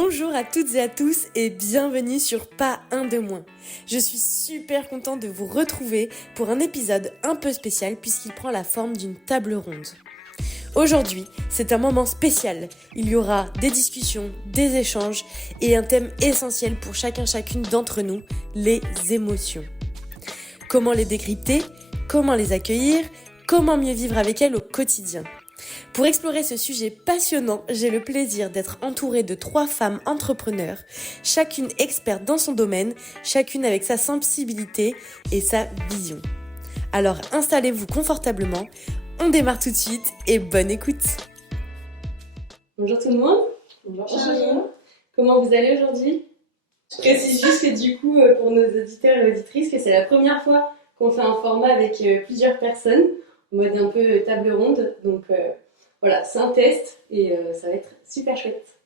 Bonjour à toutes et à tous et bienvenue sur Pas un de moins. Je suis super contente de vous retrouver pour un épisode un peu spécial puisqu'il prend la forme d'une table ronde. Aujourd'hui, c'est un moment spécial. Il y aura des discussions, des échanges et un thème essentiel pour chacune d'entre nous, les émotions. Comment les décrypter? Comment les accueillir? Comment mieux vivre avec elles au quotidien? Pour explorer ce sujet passionnant, j'ai le plaisir d'être entourée de 3 femmes entrepreneurs, chacune experte dans son domaine, chacune avec sa sensibilité et sa vision. Alors installez-vous confortablement, on démarre tout de suite et bonne écoute. Bonjour tout le monde. Bonjour Charline. Comment vous allez aujourd'hui? Je précise juste que du coup, pour nos auditeurs et auditrices, que c'est la première fois qu'on fait un format avec plusieurs personnes, en mode un peu table ronde, donc voilà, c'est un test et ça va être super chouette.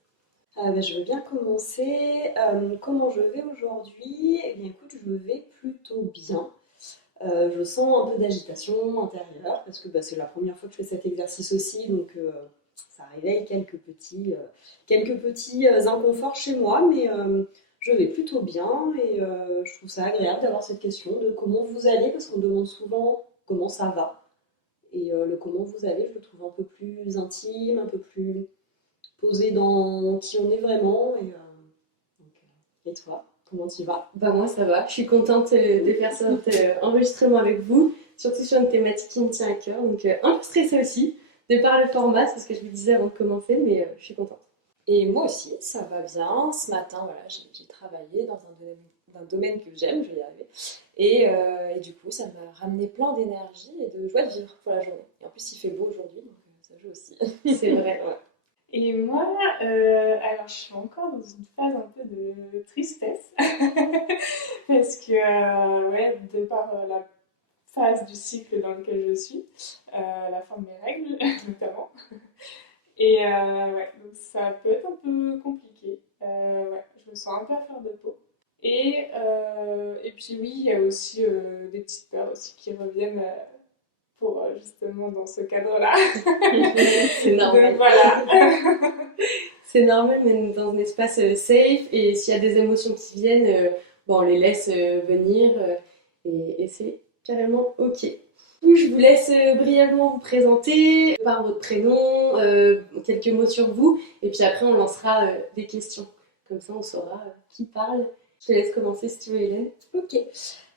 Je veux bien commencer. Comment je vais aujourd'hui? Eh bien écoute, je vais plutôt bien. Je sens un peu d'agitation intérieure parce que c'est la première fois que je fais cet exercice aussi, donc ça réveille quelques petits inconforts chez moi, mais je vais plutôt bien et je trouve ça agréable d'avoir cette question de comment vous allez, parce qu'on demande souvent comment ça va. Et le comment vous allez, je le trouve un peu plus intime, un peu plus posé dans qui on est vraiment. Et toi, comment tu vas? Moi ça va, je suis contente de faire cet enregistrement avec vous, surtout sur une thématique qui me tient à cœur, donc un peu stressée aussi, de par le format, c'est ce que je vous disais avant de commencer, mais je suis contente. Et moi aussi, ça va bien. Ce matin, voilà, j'ai travaillé dans un domaine que j'aime, je vais y arriver. Et du coup, ça m'a ramené plein d'énergie et de joie de vivre pour la journée. Et en plus, il fait beau aujourd'hui, donc ça joue aussi. C'est vrai, ouais. Et moi, alors je suis encore dans une phase un peu de tristesse parce que, de par la phase du cycle dans lequel je suis, la fin de mes règles notamment, et donc ça peut être un peu compliqué. Je me sens un peu à fleur de peau. Et puis oui, il y a aussi des petites peurs aussi qui reviennent pour justement dans ce cadre-là. C'est normal. Donc voilà. C'est normal, mais dans un espace safe, et s'il y a des émotions qui viennent, on les laisse venir et c'est carrément ok. Du coup, je vous laisse brièvement vous présenter par votre prénom, quelques mots sur vous, et puis après on lancera des questions. Comme ça on saura qui parle. Je te laisse commencer si tu veux, Hélène. Ok.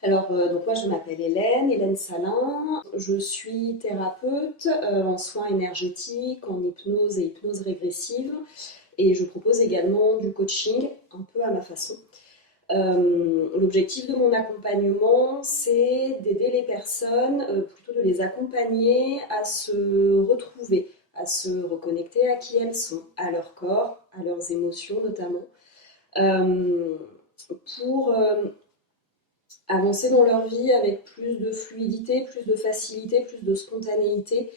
Alors, donc moi je m'appelle Hélène Salin. Je suis thérapeute en soins énergétiques, en hypnose et hypnose régressive. Et je propose également du coaching, un peu à ma façon. L'objectif de mon accompagnement, c'est d'aider les personnes, plutôt de les accompagner à se retrouver, à se reconnecter à qui elles sont, à leur corps, à leurs émotions notamment, pour avancer dans leur vie avec plus de fluidité, plus de facilité, plus de spontanéité.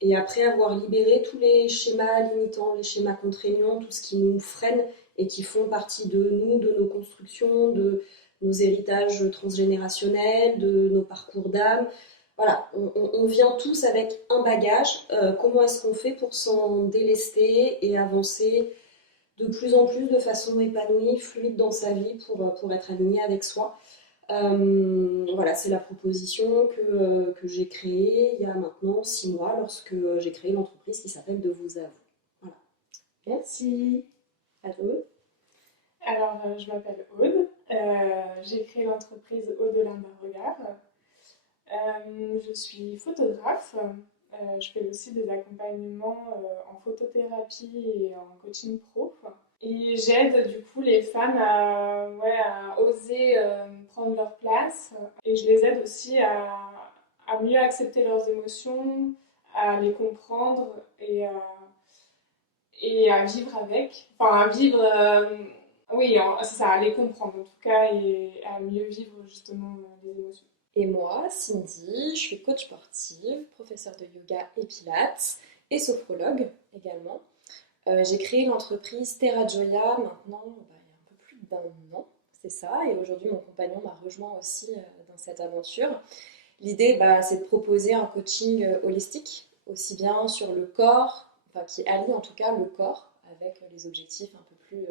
Et après avoir libéré tous les schémas limitants, les schémas contraignants, tout ce qui nous freine et qui font partie de nous, de nos constructions, de nos héritages transgénérationnels, de nos parcours d'âme. Voilà, on vient tous avec un bagage. Comment est-ce qu'on fait pour s'en délester et avancer de plus en plus de façon épanouie, fluide dans sa vie pour être aligné avec soi? Voilà, c'est la proposition que j'ai créée il y a maintenant 6 mois lorsque j'ai créé l'entreprise qui s'appelle De vous à vous. Voilà. Merci. À toi. Alors, je m'appelle Aude. J'ai créé l'entreprise Au-delà d'un regard. Je suis photographe. Je fais aussi des accompagnements en photothérapie et en coaching pro. Et j'aide du coup les femmes à oser prendre leur place. Et je les aide aussi à mieux accepter leurs émotions, à les comprendre et à vivre avec. Enfin, à vivre, c'est ça, à les comprendre en tout cas et à mieux vivre justement les émotions. Et moi, Cindy, je suis coach sportive, professeure de yoga et pilates et sophrologue également. J'ai créé l'entreprise Terra Gioia maintenant il y a un peu plus d'1 an, c'est ça, et aujourd'hui mon compagnon m'a rejoint aussi dans cette aventure. L'idée, c'est de proposer un coaching holistique, aussi bien sur le corps, qui allie en tout cas le corps avec les objectifs un peu plus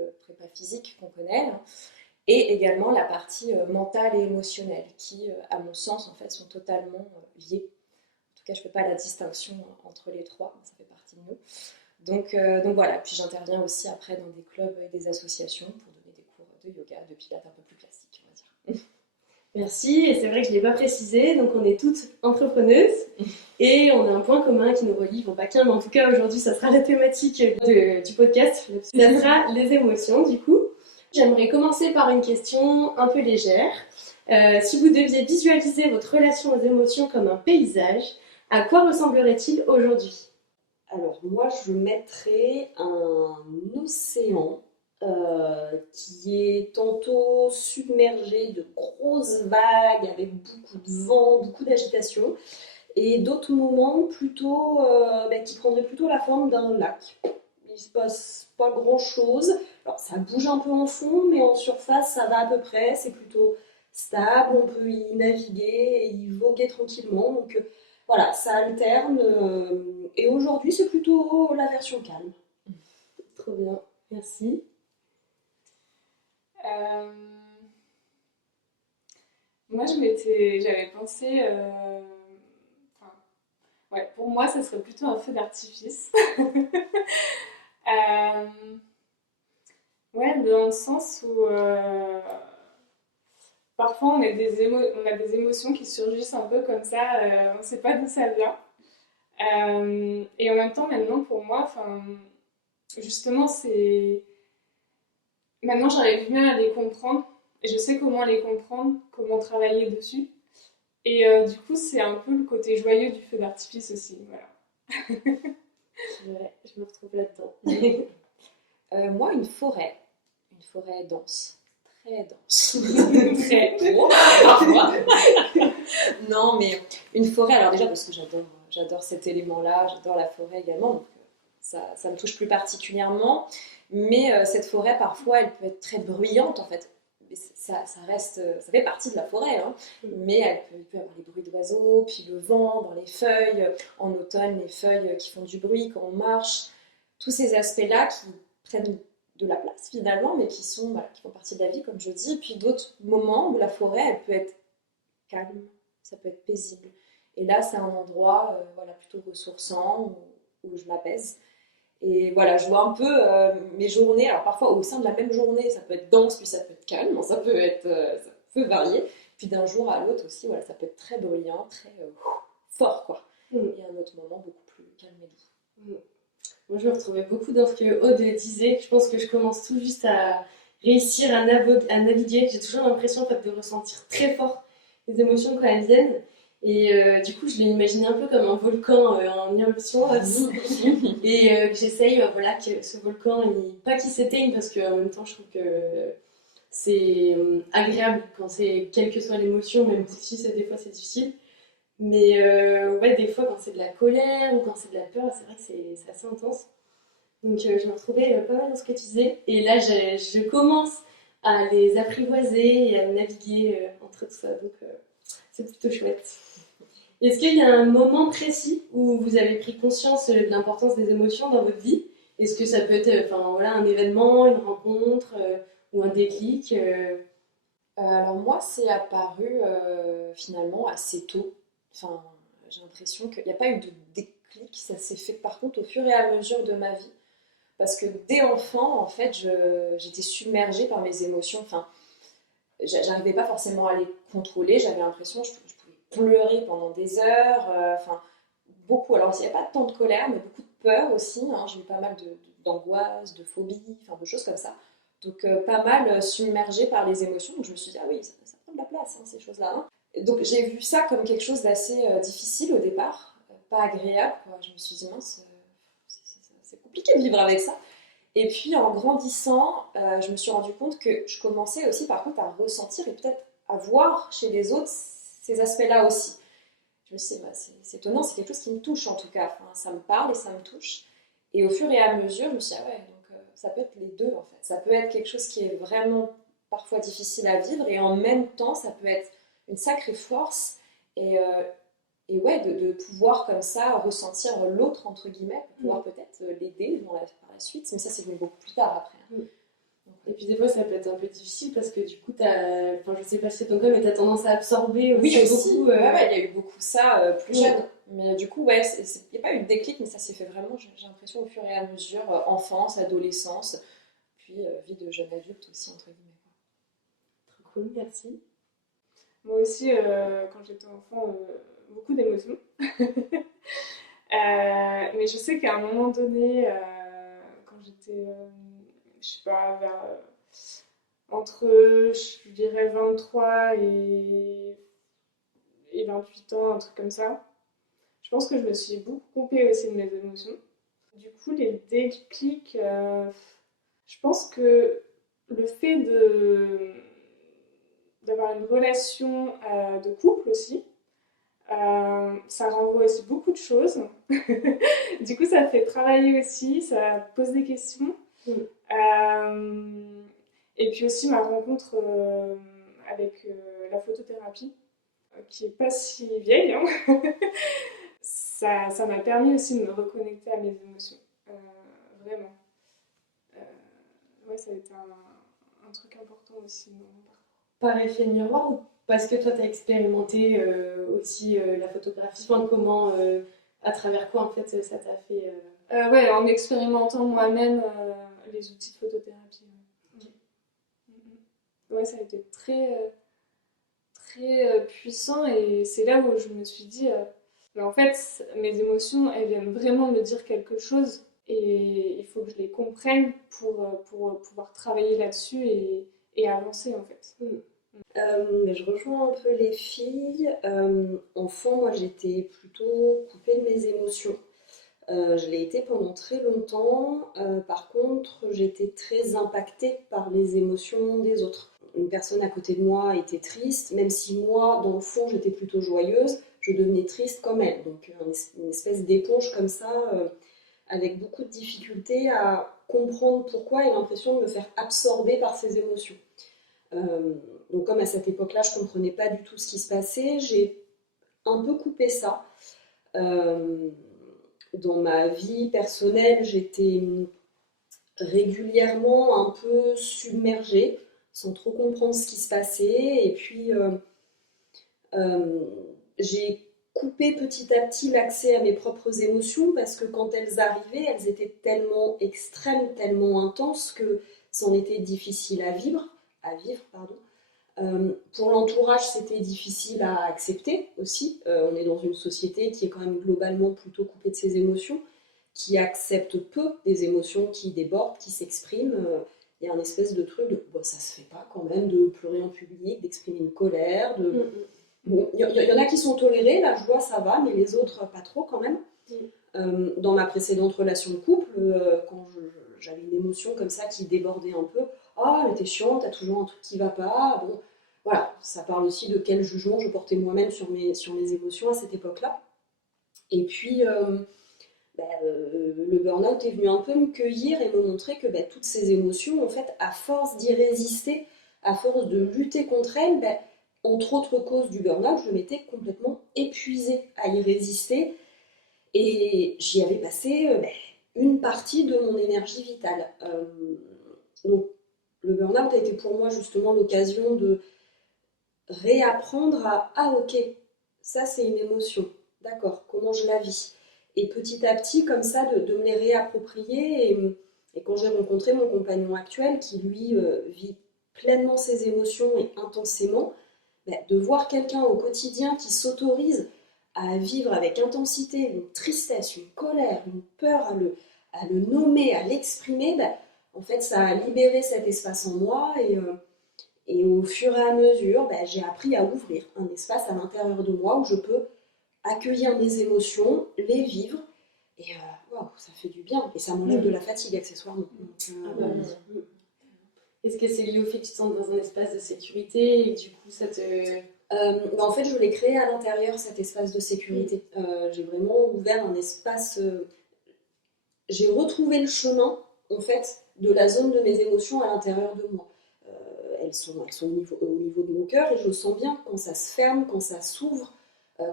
physique qu'on connaît, hein, et également la partie mentale et émotionnelle qui, à mon sens, en fait, sont totalement liées. En tout cas, je ne fais pas la distinction entre les trois, ça fait partie de nous. Donc voilà, puis j'interviens aussi après dans des clubs et des associations pour donner des cours de yoga, de pilates un peu plus classiques, on va dire. Merci, et c'est vrai que je ne l'ai pas précisé, donc on est toutes entrepreneuses et on a un point commun qui nous relie, bon pas qu'un, mais en tout cas aujourd'hui ça sera la thématique du podcast, ça sera les émotions du coup. J'aimerais commencer par une question un peu légère. Si vous deviez visualiser votre relation aux émotions comme un paysage, à quoi ressemblerait-il aujourd'hui ? Alors moi, je mettrais un océan qui est tantôt submergé de grosses vagues avec beaucoup de vent, beaucoup d'agitation, et d'autres moments plutôt qui prendraient plutôt la forme d'un lac. Il se passe pas grand-chose. Alors ça bouge un peu en fond, mais en surface ça va à peu près. C'est plutôt stable, on peut y naviguer et y voguer tranquillement. Donc voilà, ça alterne. Et aujourd'hui, c'est plutôt la version calme. Trop bien, merci. Moi, j'avais pensé, pour moi, ça serait plutôt un feu d'artifice. Dans le sens où parfois on a des émotions qui surgissent un peu comme ça, on ne sait pas d'où ça vient. Et en même temps, maintenant, pour moi, justement, maintenant, j'arrive bien à les comprendre. Et je sais comment les comprendre, comment travailler dessus. Et du coup, c'est un peu le côté joyeux du feu d'artifice aussi. Voilà. Ouais, je me retrouve là-dedans. Moi, une forêt dense, très dense, Très beau, parfois. Non, mais une forêt, alors déjà parce que j'adore cet élément-là, j'adore la forêt également, donc ça me touche plus particulièrement. Mais cette forêt, parfois, elle peut être très bruyante en fait. Ça fait partie de la forêt, hein. Mais il peut y avoir les bruits d'oiseaux, puis le vent dans les feuilles, en automne, les feuilles qui font du bruit quand on marche. Tous ces aspects-là qui prennent de la place finalement, mais qui font partie de la vie, comme je dis. Et puis d'autres moments où la forêt, elle peut être calme, ça peut être paisible. Et là, c'est un endroit plutôt ressourçant où je m'apaise. Et voilà, je vois un peu mes journées. Alors parfois, au sein de la même journée, ça peut être dense, puis ça peut être calme, ça peut varier. Puis d'un jour à l'autre aussi, voilà, ça peut être très bruyant, très fort, quoi. Et un autre moment beaucoup plus calme et doux. Moi, je me retrouvais beaucoup dans ce que Aude disait. Je pense que je commence tout juste à réussir à naviguer. J'ai toujours l'impression en fait, de ressentir très fort les émotions quand elles viennent. Et du coup, je l'ai imaginé un peu comme un volcan en éruption. Et que j'essaye que ce volcan, pas qu'il s'éteigne, parce qu'en même temps, je trouve que c'est agréable quand c'est quelle que soit l'émotion, même si des fois c'est difficile. Mais des fois, quand c'est de la colère ou quand c'est de la peur, c'est vrai que c'est assez intense. Donc, je me retrouvais pas mal dans ce que tu disais. Et là, je commence à les apprivoiser et à naviguer entre tout ça. Donc, c'est plutôt chouette. Est-ce qu'il y a un moment précis où vous avez pris conscience de l'importance des émotions dans votre vie ? Est-ce que ça peut être un événement, une rencontre ou un déclic Alors moi, c'est apparu finalement assez tôt. J'ai l'impression qu'il n'y a pas eu de déclic, ça s'est fait par contre au fur et à mesure de ma vie. Parce que dès enfant, en fait, j'étais submergée par mes émotions. J'arrivais pas forcément à les contrôler, j'avais l'impression que je pouvais pleurer pendant des heures, beaucoup. Alors, il n'y a pas tant de colère, mais beaucoup de peur aussi, hein. J'ai eu pas mal d'angoisse, de phobie, de choses comme ça. Donc, pas mal submergée par les émotions. Donc, je me suis dit, ah oui, ça prend de la place, hein, ces choses-là, hein. Donc, j'ai vu ça comme quelque chose d'assez difficile au départ, pas agréable, quoi. Je me suis dit, mince, c'est compliqué de vivre avec ça. Et puis en grandissant, je me suis rendu compte que je commençais aussi par contre à ressentir et peut-être à voir chez les autres ces aspects-là aussi. Je me suis dit, c'est étonnant, c'est quelque chose qui me touche en tout cas. Ça me parle et ça me touche. Et au fur et à mesure, je me suis dit, donc ça peut être les deux en fait. Ça peut être quelque chose qui est vraiment parfois difficile à vivre et en même temps, ça peut être une sacrée force de pouvoir comme ça ressentir l'autre entre guillemets pour pouvoir peut-être l'aider par la suite, mais ça c'est venu beaucoup plus tard après. Et puis des fois, ça peut être un peu difficile parce que du coup, enfin, je sais pas si c'est ton cas, mais t'as tendance à absorber aussi beaucoup. Ouais, il y a eu beaucoup ça plus jeune. Mais du coup, ouais, il n'y a pas eu de déclic, mais ça s'est fait vraiment, j'ai l'impression, au fur et à mesure, enfance, adolescence, puis vie de jeune adulte aussi, entre guillemets. Trop cool, merci. Moi aussi, quand j'étais enfant, beaucoup d'émotions. Mais je sais qu'à un moment donné, quand j'étais, je sais pas, entre, je dirais, 23 et 28 ans, un truc comme ça, je pense que je me suis beaucoup coupée aussi de mes émotions. Du coup, les déclics, je pense que le fait d'avoir une relation de couple aussi, ça renvoie aussi beaucoup de choses. Du coup, ça fait travailler aussi, ça pose des questions. Et puis aussi ma rencontre avec la photothérapie, qui n'est pas si vieille, hein. Ça m'a permis aussi de me reconnecter à mes émotions. Vraiment. Ouais, ça a été un truc important aussi dans mon parcours. Par effet miroir ou parce que toi, tu as expérimenté aussi la photographie, enfin, comment, à travers quoi, en fait, ça t'a fait... Ouais, en expérimentant moi-même les outils de photothérapie. Ouais, ça a été très, très puissant et c'est là où je me suis dit, mais en fait, mes émotions, elles viennent vraiment me dire quelque chose et il faut que je les comprenne pour pouvoir travailler là-dessus et avancer en fait. Mais je rejoins un peu les filles. Enfant, moi, j'étais plutôt coupée de mes émotions. Je l'ai été pendant très longtemps. Par contre, j'étais très impactée par les émotions des autres. Une personne à côté de moi était triste, même si moi, dans le fond, j'étais plutôt joyeuse, je devenais triste comme elle. Donc, une espèce d'éponge comme ça, avec beaucoup de difficultés à comprendre pourquoi et l'impression de me faire absorber par ces émotions. Donc comme à cette époque-là, je ne comprenais pas du tout ce qui se passait, j'ai un peu coupé ça. Dans ma vie personnelle, j'étais régulièrement un peu submergée, sans trop comprendre ce qui se passait. Et puis, j'ai coupé petit à petit l'accès à mes propres émotions parce que quand elles arrivaient, elles étaient tellement extrêmes, tellement intenses que c'en était difficile à vivre, pardon. Pour l'entourage, c'était difficile à accepter aussi. On est dans une société qui est quand même globalement plutôt coupée de ses émotions, qui accepte peu des émotions qui débordent, qui s'expriment. Il y a un espèce de truc de ça se fait pas quand même de pleurer en public, d'exprimer une colère. Bon, il y en a qui sont tolérés, la joie ça va, mais les autres pas trop quand même. Dans ma précédente relation de couple, quand j'avais une émotion comme ça qui débordait un peu, ah, mais t'es chiante, t'as toujours un truc qui va pas. Bon, voilà, ça parle aussi de quel jugement je portais moi-même sur mes émotions à cette époque-là. Et puis, le burn-out est venu un peu me cueillir et me montrer que toutes ces émotions, en fait, à force d'y résister, à force de lutter contre elles, entre autres causes du burn-out, je m'étais complètement épuisée à y résister. Et j'y avais passé une partie de mon énergie vitale. Donc, le burn-out a été pour moi justement l'occasion de réapprendre à ah ok, ça c'est une émotion, d'accord, comment je la vis, et petit à petit comme ça de me les réapproprier et quand j'ai rencontré mon compagnon actuel qui lui vit pleinement ses émotions et intensément, de voir quelqu'un au quotidien qui s'autorise à vivre avec intensité une tristesse, une colère, une peur, à le nommer, à l'exprimer, en fait, ça a libéré cet espace en moi et au fur et à mesure, j'ai appris à ouvrir un espace à l'intérieur de moi où je peux accueillir mes émotions, les vivre et wow, ça fait du bien et ça m'enlève de la fatigue accessoirement. Donc, Est-ce que c'est lié au fait que tu te sens dans un espace de sécurité et du coup ça te... en fait, je l'ai créé à l'intérieur, cet espace de sécurité. J'ai vraiment ouvert un espace... j'ai retrouvé le chemin, en fait, de la zone de mes émotions à l'intérieur de moi. Elles sont au niveau de mon cœur et je sens bien quand ça se ferme, quand ça s'ouvre.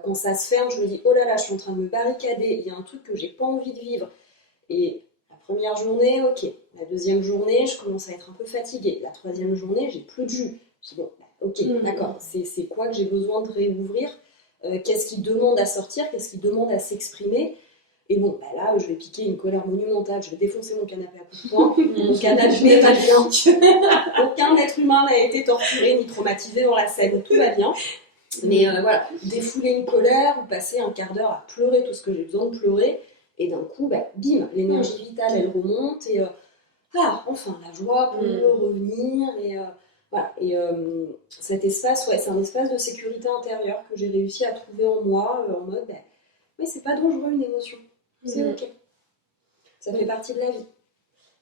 Quand ça se ferme, je me dis, oh là là, je suis en train de me barricader, il y a un truc que j'ai pas envie de vivre. Et la Première journée, ok. La deuxième journée, je commence à être un peu fatiguée. La troisième journée, j'ai plus de jus. Je dis bon, ok, d'accord. C'est quoi que j'ai besoin de réouvrir? Qu'est-ce qui demande à sortir? Qu'est-ce qui demande à s'exprimer? Et bon, bah là, je vais piquer une colère monumentale. Je vais défoncer mon canapé à coups de poing. Mon canapé va bien. Aucun être humain n'a été torturé ni traumatisé dans la scène. Tout va bien. Mais voilà, défouler une colère ou passer un quart d'heure à pleurer tout ce que j'ai besoin de pleurer. Et d'un coup, bah, bim, l'énergie vitale, elle remonte. Et enfin, la joie peut revenir. Et voilà. Et cet espace, ouais, c'est un espace de sécurité intérieure que j'ai réussi à trouver en moi, en mode, bah, oui, c'est pas dangereux une émotion. C'est ok. Ça fait partie de la vie.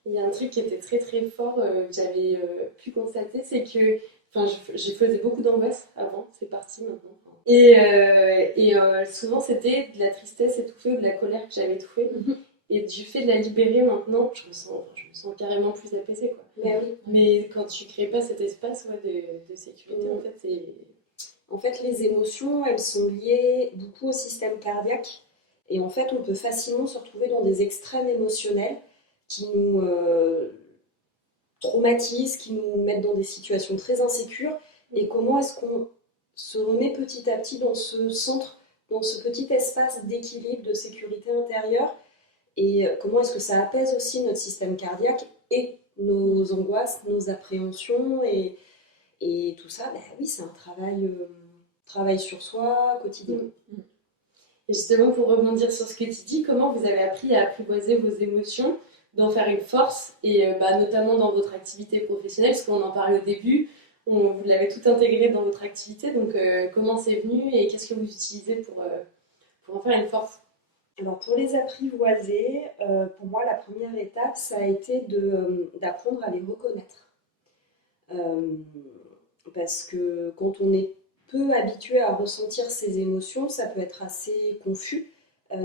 Il y a un truc qui était très très fort que j'avais pu constater, c'est que je faisais beaucoup d'angoisse avant, c'est parti maintenant. Et souvent c'était de la tristesse étouffée ou de la colère que j'avais étouffée. Et du fait de la libérer maintenant, je me sens carrément plus apaisée, quoi. Mais quand tu crées pas cet espace de sécurité, En fait, les émotions, elles sont liées beaucoup au système cardiaque. Et en fait, on peut facilement se retrouver dans des extrêmes émotionnels qui nous traumatisent, qui nous mettent dans des situations très insécures. Et comment est-ce qu'on se remet petit à petit dans ce centre, dans ce petit espace d'équilibre, de sécurité intérieure? Et comment est-ce que ça apaise aussi notre système cardiaque et nos angoisses, nos appréhensions et tout ça, bah oui, c'est un travail sur soi quotidien. Et justement, pour rebondir sur ce que tu dis, comment vous avez appris à apprivoiser vos émotions, d'en faire une force, et notamment dans votre activité professionnelle, parce qu'on en parlait au début, vous l'avez tout intégré dans votre activité, donc comment c'est venu et qu'est-ce que vous utilisez pour en faire une force? Alors pour les apprivoiser, pour moi la première étape ça a été d'apprendre à les reconnaître. Parce que quand on est peu habitué à ressentir ses émotions, ça peut être assez confus.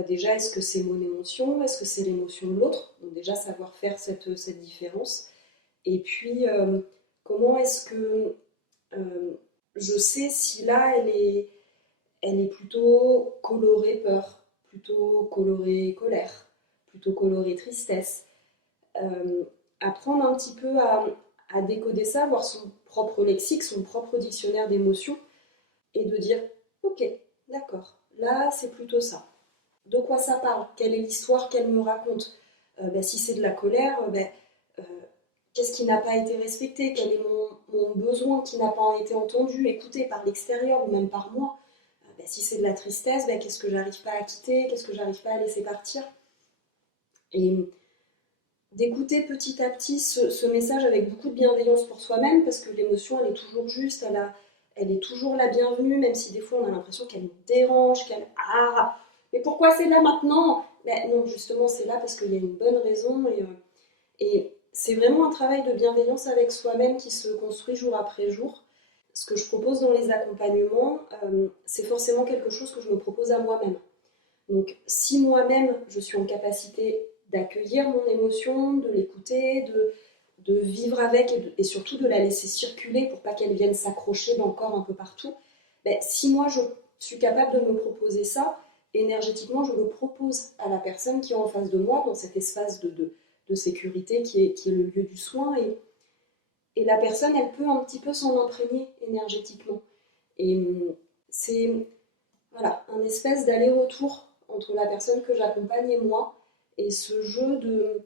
Déjà, est-ce que c'est mon émotion? Est-ce que c'est l'émotion de l'autre? Donc déjà savoir faire cette différence. Et puis, comment est-ce que je sais si là elle est plutôt colorée peur, plutôt colorée colère, plutôt colorée tristesse. Apprendre un petit peu à décoder ça, avoir son propre lexique, son propre dictionnaire d'émotions et de dire ok, d'accord, là c'est plutôt ça. De quoi ça parle? Quelle est l'histoire qu'elle me raconte? Si c'est de la colère, qu'est-ce qui n'a pas été respecté? Quel est mon besoin qui n'a pas été entendu, écouté par l'extérieur ou même par moi? Si c'est de la tristesse, qu'est-ce que j'arrive pas à quitter? Qu'est-ce que j'arrive pas à laisser partir? Et d'écouter petit à petit ce message avec beaucoup de bienveillance pour soi-même, parce que l'émotion, elle est toujours juste, elle est toujours la bienvenue, même si des fois on a l'impression qu'elle nous dérange, mais pourquoi c'est là maintenant? Non, justement, c'est là parce qu'il y a une bonne raison, et c'est vraiment un travail de bienveillance avec soi-même qui se construit jour après jour. Ce que je propose dans les accompagnements, c'est forcément quelque chose que je me propose à moi-même. Donc, si moi-même, je suis en capacité d'accueillir mon émotion, de l'écouter, de vivre avec et surtout de la laisser circuler pour pas qu'elle vienne s'accrocher dans le corps un peu partout, si moi je suis capable de me proposer ça, énergétiquement, je le propose à la personne qui est en face de moi dans cet espace de sécurité qui est le lieu du soin. Et la personne, elle peut un petit peu s'en imprégner énergétiquement. Et c'est un espèce d'aller-retour entre la personne que j'accompagne et moi, et ce jeu de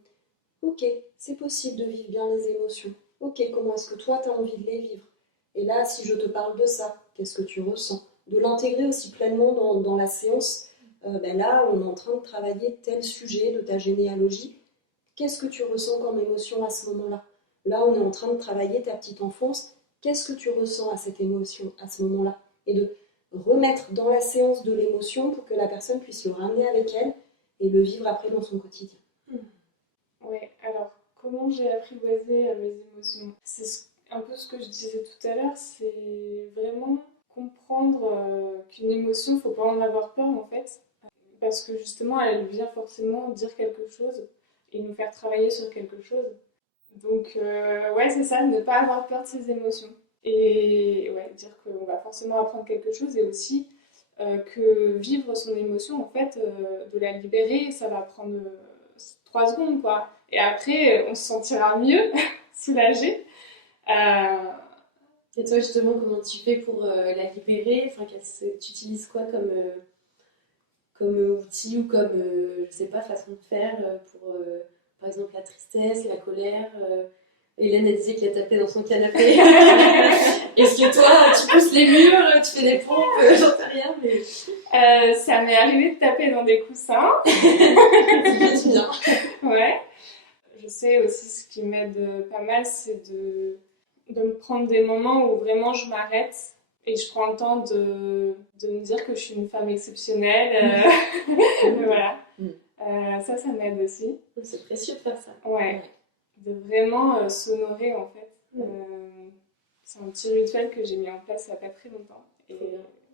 ok, c'est possible de vivre bien les émotions. Ok, comment est-ce que toi tu as envie de les vivre? Et là, si je te parle de ça, qu'est-ce que tu ressens? De l'intégrer aussi pleinement dans la séance. Là, on est en train de travailler tel sujet de ta généalogie. Qu'est-ce que tu ressens comme émotion à ce moment-là? Là, on est en train de travailler ta petite enfance. Qu'est-ce que tu ressens à cette émotion, à ce moment-là? Et de remettre dans la séance de l'émotion pour que la personne puisse le ramener avec elle et le vivre après dans son quotidien. Oui, alors comment j'ai apprivoisé mes émotions? C'est un peu ce que je disais tout à l'heure, c'est vraiment comprendre qu'une émotion, il ne faut pas en avoir peur en fait, parce que justement elle vient forcément dire quelque chose et nous faire travailler sur quelque chose. Donc ouais, c'est ça, ne pas avoir peur de ses émotions. Et ouais, dire qu'on va forcément apprendre quelque chose et aussi que vivre son émotion, en fait, de la libérer, ça va prendre 3 secondes, quoi. Et après, on se sentira mieux, soulagé. Et toi, justement, comment tu fais pour la libérer? Enfin, tu utilises quoi comme outil ou comme, je sais pas, façon de faire pour, par exemple, la tristesse, la colère Hélène, elle disait qu'elle tapait dans son canapé. Est-ce que toi, tu pousses les murs, tu fais des pompes, j'en sais rien, mais... Ça m'est arrivé de taper dans des coussins. Ça fait du bien. Ouais. Je sais aussi ce qui m'aide pas mal, c'est de me prendre des moments où vraiment je m'arrête et je prends le temps de me dire que je suis une femme exceptionnelle. Voilà. Ça m'aide aussi. C'est précieux de faire ça. Ouais. De vraiment s'honorer en fait. C'est un petit rituel que j'ai mis en place il n'y a pas très longtemps et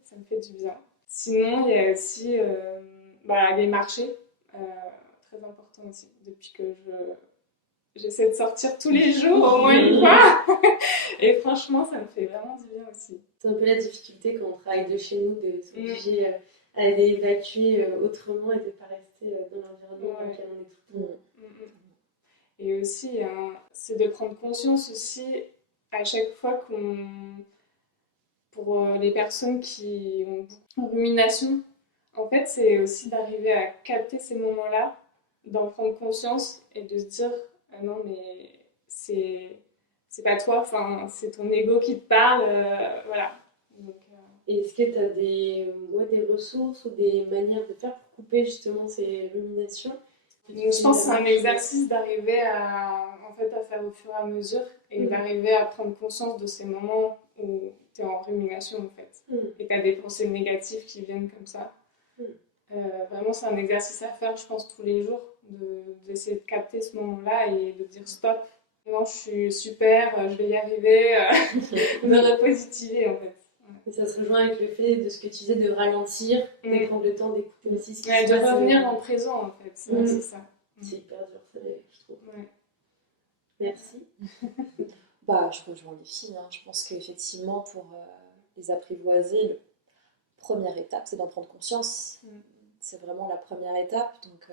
ça me fait du bien. Sinon, il y a aussi les marchés, très important aussi, depuis que j'essaie de sortir tous les jours, au moins une fois. Et franchement, ça me fait vraiment du bien aussi. C'est un peu la difficulté quand on travaille de chez nous, de s'obliger à aller évacuer autrement et de ne pas rester dans l'environnement dans lequel on est tout le temps. Et aussi, c'est de prendre conscience aussi, à chaque fois pour les personnes qui ont beaucoup de rumination, en fait, c'est aussi d'arriver à capter ces moments-là, d'en prendre conscience et de se dire non, mais c'est pas toi, enfin, c'est ton ego qui te parle, voilà. Donc, Et est-ce que tu as des ressources ou des manières de faire pour couper justement ces ruminations? Je pense que c'est un exercice d'arriver à faire au fur et à mesure et d'arriver à prendre conscience de ces moments où tu es en rumination en fait. Et tu as des pensées négatives qui viennent comme ça. Vraiment, c'est un exercice à faire, je pense, tous les jours, d'essayer de capter ce moment-là et de dire stop. Non, je suis super, je vais y arriver, de repositiver en fait. Et ça se rejoint avec le fait de ce que tu disais de ralentir, de prendre le temps d'écouter aussi ce qui se passe. De revenir en présent en fait, c'est ça. C'est hyper dur, ça, je trouve. Ouais. Merci. Je rejoins les filles. Je pense qu'effectivement, pour les apprivoiser, la première étape, c'est d'en prendre conscience. C'est vraiment la première étape. Donc,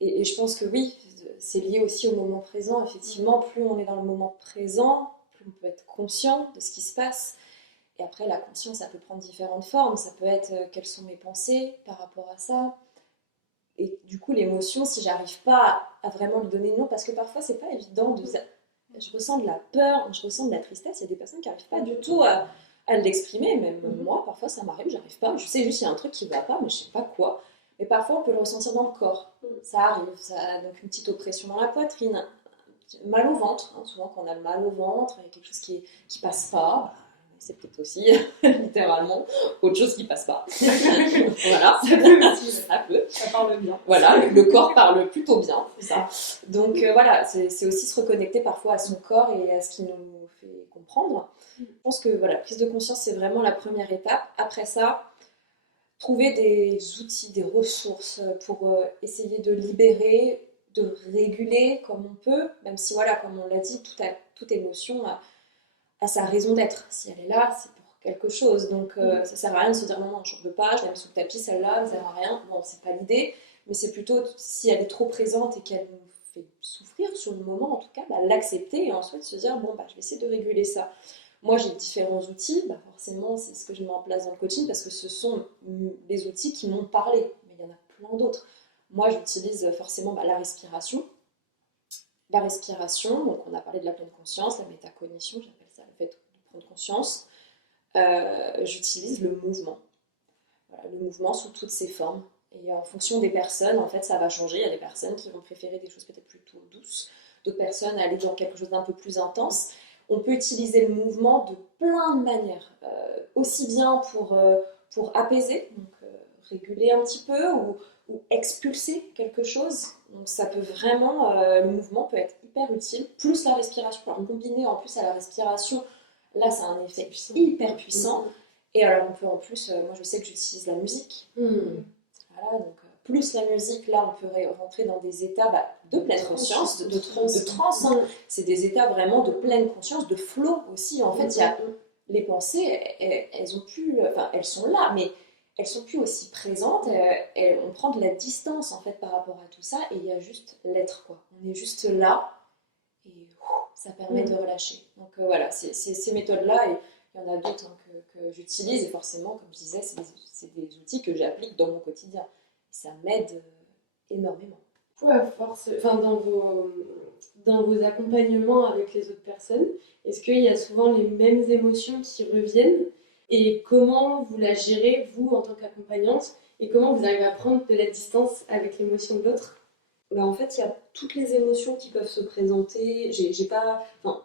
et je pense que oui, c'est lié aussi au moment présent. Effectivement, plus on est dans le moment présent, plus on peut être conscient de ce qui se passe. Et après, la conscience, ça peut prendre différentes formes. Ça peut être quelles sont mes pensées par rapport à ça. Et du coup, l'émotion, si j'arrive pas à vraiment lui donner le nom, parce que parfois, c'est pas évident de... Je ressens de la peur, je ressens de la tristesse. Il y a des personnes qui n'arrivent pas du tout à l'exprimer. Même moi, parfois, ça m'arrive, j'arrive pas. Je sais juste qu'il y a un truc qui va pas, mais je sais pas quoi. Mais parfois, on peut le ressentir dans le corps. Ça arrive. Donc, une petite oppression dans la poitrine, mal au ventre. Souvent, quand on a le mal au ventre, il y a quelque chose qui passe pas. C'est peut-être aussi, littéralement, autre chose qui passe pas. Voilà, ça peut. Ça parle bien. Voilà, le corps parle plutôt bien, c'est ça. Donc voilà, c'est aussi se reconnecter parfois à son corps et à ce qui nous fait comprendre. Je pense que voilà, prise de conscience, c'est vraiment la première étape. Après ça, trouver des outils, des ressources pour essayer de libérer, de réguler comme on peut, même si voilà, comme on l'a dit, toute émotion à sa raison d'être. Si elle est là, c'est pour quelque chose. Donc ça sert à rien de se dire non, j'en veux pas, je la mets sous le tapis, celle-là, ça sert à rien. Non, c'est pas l'idée. Mais c'est plutôt si elle est trop présente et qu'elle nous fait souffrir sur le moment, en tout cas, l'accepter et ensuite se dire je vais essayer de réguler ça. Moi, j'ai différents outils. Forcément, c'est ce que je mets en place dans le coaching parce que ce sont les outils qui m'ont parlé. Mais il y en a plein d'autres. Moi, j'utilise forcément la respiration. La respiration, donc on a parlé de la pleine conscience, la métacognition, j'appelle ça le fait de prendre conscience. J'utilise le mouvement. Voilà, le mouvement sous toutes ses formes. Et en fonction des personnes, en fait, ça va changer. Il y a des personnes qui vont préférer des choses peut-être plutôt douces, d'autres personnes aller dans quelque chose d'un peu plus intense. On peut utiliser le mouvement de plein de manières, aussi bien pour apaiser, donc réguler un petit peu, ou expulser quelque chose. Donc ça peut vraiment, le mouvement peut être hyper utile, plus la respiration. Alors combiner en plus à la respiration, là ça a un effet hyper puissant. Et alors on peut en plus, moi je sais que j'utilise la musique. Voilà, donc plus la musique, là on peut rentrer dans des états de pleine conscience, de transe. C'est des états vraiment de pleine conscience, de flow aussi. En fait, il y a les pensées, elles sont là, mais elles sont plus aussi présentes, on prend de la distance en fait par rapport à tout ça, et il y a juste l'être, quoi. On est juste là, et ça permet de relâcher. Donc voilà, c'est ces méthodes-là, et il y en a d'autres que j'utilise, et forcément, comme je disais, c'est des outils que j'applique dans mon quotidien. Et ça m'aide énormément. À force, enfin, dans vos accompagnements avec les autres personnes, est-ce qu'il y a souvent les mêmes émotions qui reviennent? Et comment vous la gérez, vous, en tant qu'accompagnante? Et comment vous arrivez à prendre de la distance avec l'émotion de l'autre? Bah, en fait, il y a toutes les émotions qui peuvent se présenter.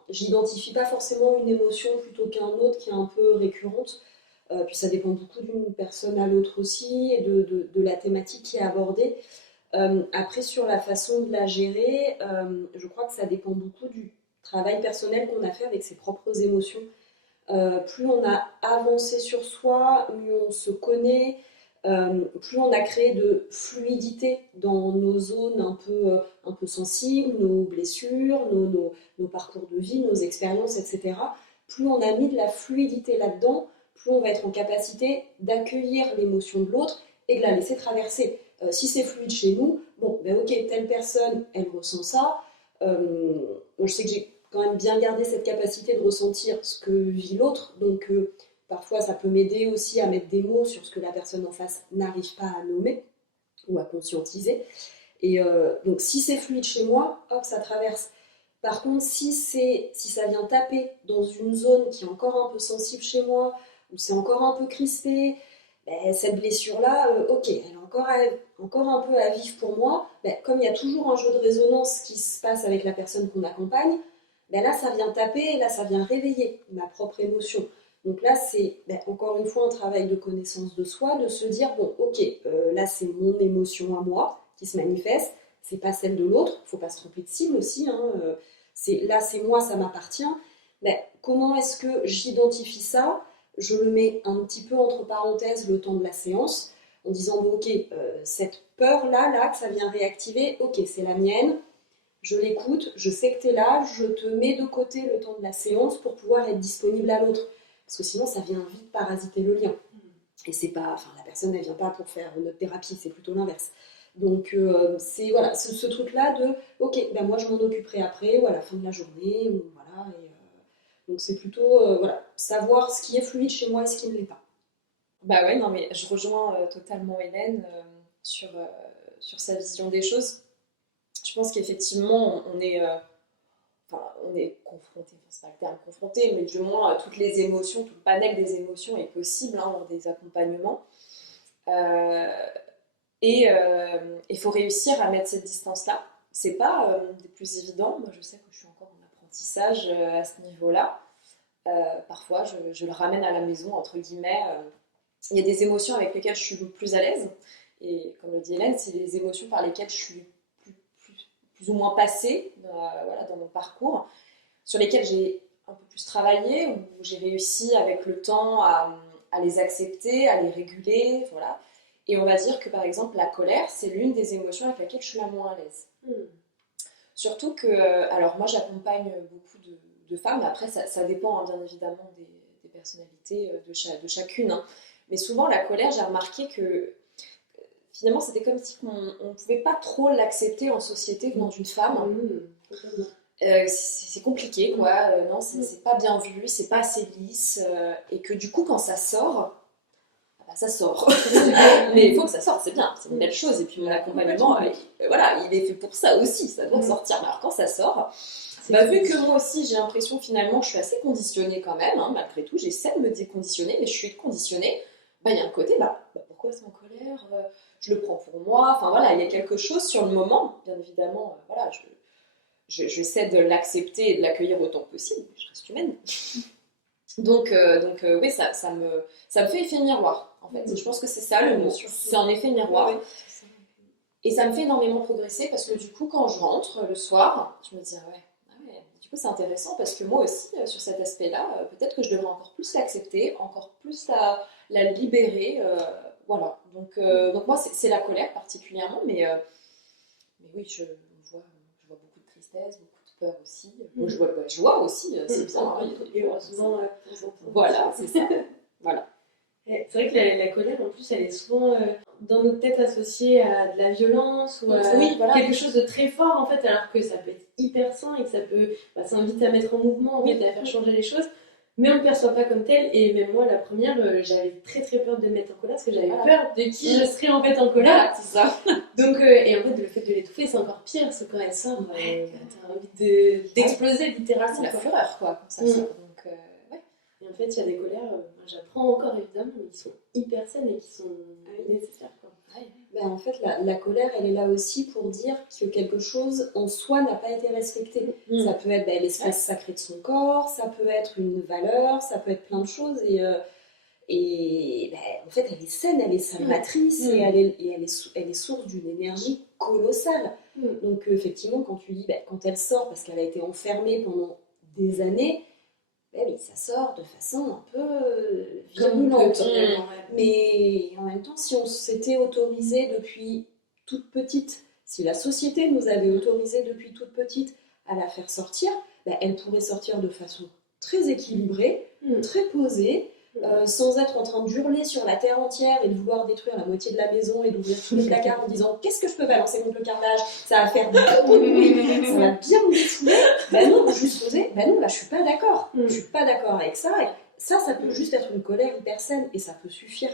J'identifie pas forcément une émotion plutôt qu'un autre qui est un peu récurrente. Puis ça dépend beaucoup d'une personne à l'autre aussi et de la thématique qui est abordée. Après, sur la façon de la gérer, je crois que ça dépend beaucoup du travail personnel qu'on a fait avec ses propres émotions. Plus on a avancé sur soi, mieux on se connaît, plus on a créé de fluidité dans nos zones un peu sensibles, nos blessures, nos parcours de vie, nos expériences, etc. Plus on a mis de la fluidité là-dedans, plus on va être en capacité d'accueillir l'émotion de l'autre et de la laisser traverser. Si c'est fluide chez nous, bon, ben ok, telle personne, elle ressent ça. Je sais que j'ai quand même bien gardé cette capacité de ressentir ce que vit l'autre, donc parfois ça peut m'aider aussi à mettre des mots sur ce que la personne en face n'arrive pas à nommer ou à conscientiser. Et donc si c'est fluide chez moi, hop, ça traverse. Par contre, si ça vient taper dans une zone qui est encore un peu sensible chez moi, où c'est encore un peu crispé, ben, cette blessure-là, ok, elle est encore un peu à vivre pour moi. Ben, comme il y a toujours un jeu de résonance qui se passe avec la personne qu'on accompagne, ben là, ça vient taper et là, ça vient réveiller ma propre émotion. Donc là, c'est encore une fois un travail de connaissance de soi, de se dire, bon, ok, là, c'est mon émotion à moi qui se manifeste, c'est pas celle de l'autre, il faut pas se tromper de cible aussi, hein, là, c'est moi, ça m'appartient. Ben, comment est-ce que j'identifie ça? Je le mets un petit peu entre parenthèses le temps de la séance, en disant, bon, ok, cette peur-là, que ça vient réactiver, ok, c'est la mienne, je l'écoute, je sais que tu es là, je te mets de côté le temps de la séance pour pouvoir être disponible à l'autre. Parce que sinon, ça vient vite parasiter le lien. Et c'est pas, enfin, la personne, elle vient pas pour faire notre thérapie, c'est plutôt l'inverse. Donc, c'est voilà, ce truc-là de, ok, ben moi, je m'en occuperai après, ou à la fin de la journée, ou voilà. Donc, c'est plutôt, voilà, savoir ce qui est fluide chez moi et ce qui ne l'est pas. Bah ouais, non, mais je rejoins totalement Hélène sur sa vision des choses. Je pense qu'effectivement, on est confronté, enfin, c'est pas le terme confronté, mais du moins toutes les émotions, tout le panel des émotions est possible lors des accompagnements. Et il faut réussir à mettre cette distance-là. C'est pas des plus évidents. Moi, je sais que je suis encore en apprentissage à ce niveau-là. Parfois, je le ramène à la maison, entre guillemets. Il y a des émotions avec lesquelles je suis plus à l'aise. Et comme le dit Hélène, c'est les émotions par lesquelles je suis plus ou moins passée voilà, dans mon parcours, sur lesquelles j'ai un peu plus travaillé, où j'ai réussi avec le temps à les accepter, à les réguler. Voilà. Et on va dire que par exemple, la colère, c'est l'une des émotions avec laquelle je suis la moins à l'aise. Surtout que, alors moi j'accompagne beaucoup de femmes, après ça dépend hein, bien évidemment des personnalités de chacune. Hein. Mais souvent la colère, j'ai remarqué que finalement c'était comme si on ne pouvait pas trop l'accepter en société venant d'une femme. C'est compliqué quoi, non, c'est pas bien vu, c'est pas assez lisse, et que du coup quand ça sort, ça sort. Mais il faut que ça sorte, c'est bien, c'est une belle chose. Et puis mon accompagnement, voilà, il est fait pour ça aussi, ça doit sortir. Mais alors quand ça sort, vu que moi aussi j'ai l'impression finalement que je suis assez conditionnée quand même, hein, malgré tout, j'essaie de me déconditionner, mais je suis conditionnée, il y a un côté, pourquoi c'est en colère, je le prends pour moi, enfin voilà, il y a quelque chose sur le moment, bien évidemment, voilà, j'essaie de l'accepter et de l'accueillir autant que possible, je reste humaine. Donc oui, ça me fait effet miroir. En fait, je pense que c'est ça le mot. C'est un effet miroir. Ouais, c'est ça. Et ça me fait énormément progresser parce que du coup, quand je rentre le soir, je me dis du coup c'est intéressant parce que moi aussi, sur cet aspect-là, peut-être que je devrais encore plus l'accepter, encore plus la libérer. Voilà. Donc moi, c'est la colère particulièrement, mais oui, je vois beaucoup de tristesse, beaucoup de peur aussi. Moi, je vois de la joie aussi, c'est bien. Et heureusement, voilà, c'est ça. Voilà. C'est vrai que la colère, en plus, elle est souvent dans notre tête associée à de la violence ou à voilà. quelque chose de très fort, en fait, alors que ça peut être hyper sain et que ça peut s'inviter à mettre en mouvement, en fait, et à faire changer les choses. Mais on ne le perçoit pas comme tel. Et même moi, la première, j'avais très très peur de me mettre en colère parce que j'avais peur de qui je serais en fait en colère. Voilà, c'est ça. Donc, et en fait, le fait de l'étouffer, c'est encore pire. Parce que quand elle sort, t'as envie d'exploser littéralement. C'est la fureur, quoi, quand ça sort. Donc, ouais. Et en fait, il y a des colères, j'apprends encore évidemment, mais qui sont hyper saines et qui sont nécessaires. Quoi. Ouais. Ben, en fait, la colère, elle est là aussi pour dire que quelque chose en soi n'a pas été respecté. Ça peut être l'espace sacré de son corps, ça peut être une valeur, ça peut être plein de choses. Et en fait, elle est saine, elle est salvatrice et elle est source d'une énergie colossale. Donc, effectivement, quand tu dis, quand elle sort parce qu'elle a été enfermée pendant des années, oui, ça sort de façon un peu virulente. Mais en même temps, si on s'était autorisé depuis toute petite, si la société nous avait autorisé depuis toute petite à la faire sortir, elle pourrait sortir de façon très équilibrée, très posée, sans être en train d'hurler sur la terre entière et de vouloir détruire la moitié de la maison et d'ouvrir tous les placards en disant qu'est-ce que je peux balancer contre le carrelage, ça va faire beaucoup de bruit, ça va bien me défouler. Non, juste poser, non, là je suis pas d'accord. Je suis pas d'accord avec ça. Et ça peut juste être une colère hyper saine et ça peut suffire.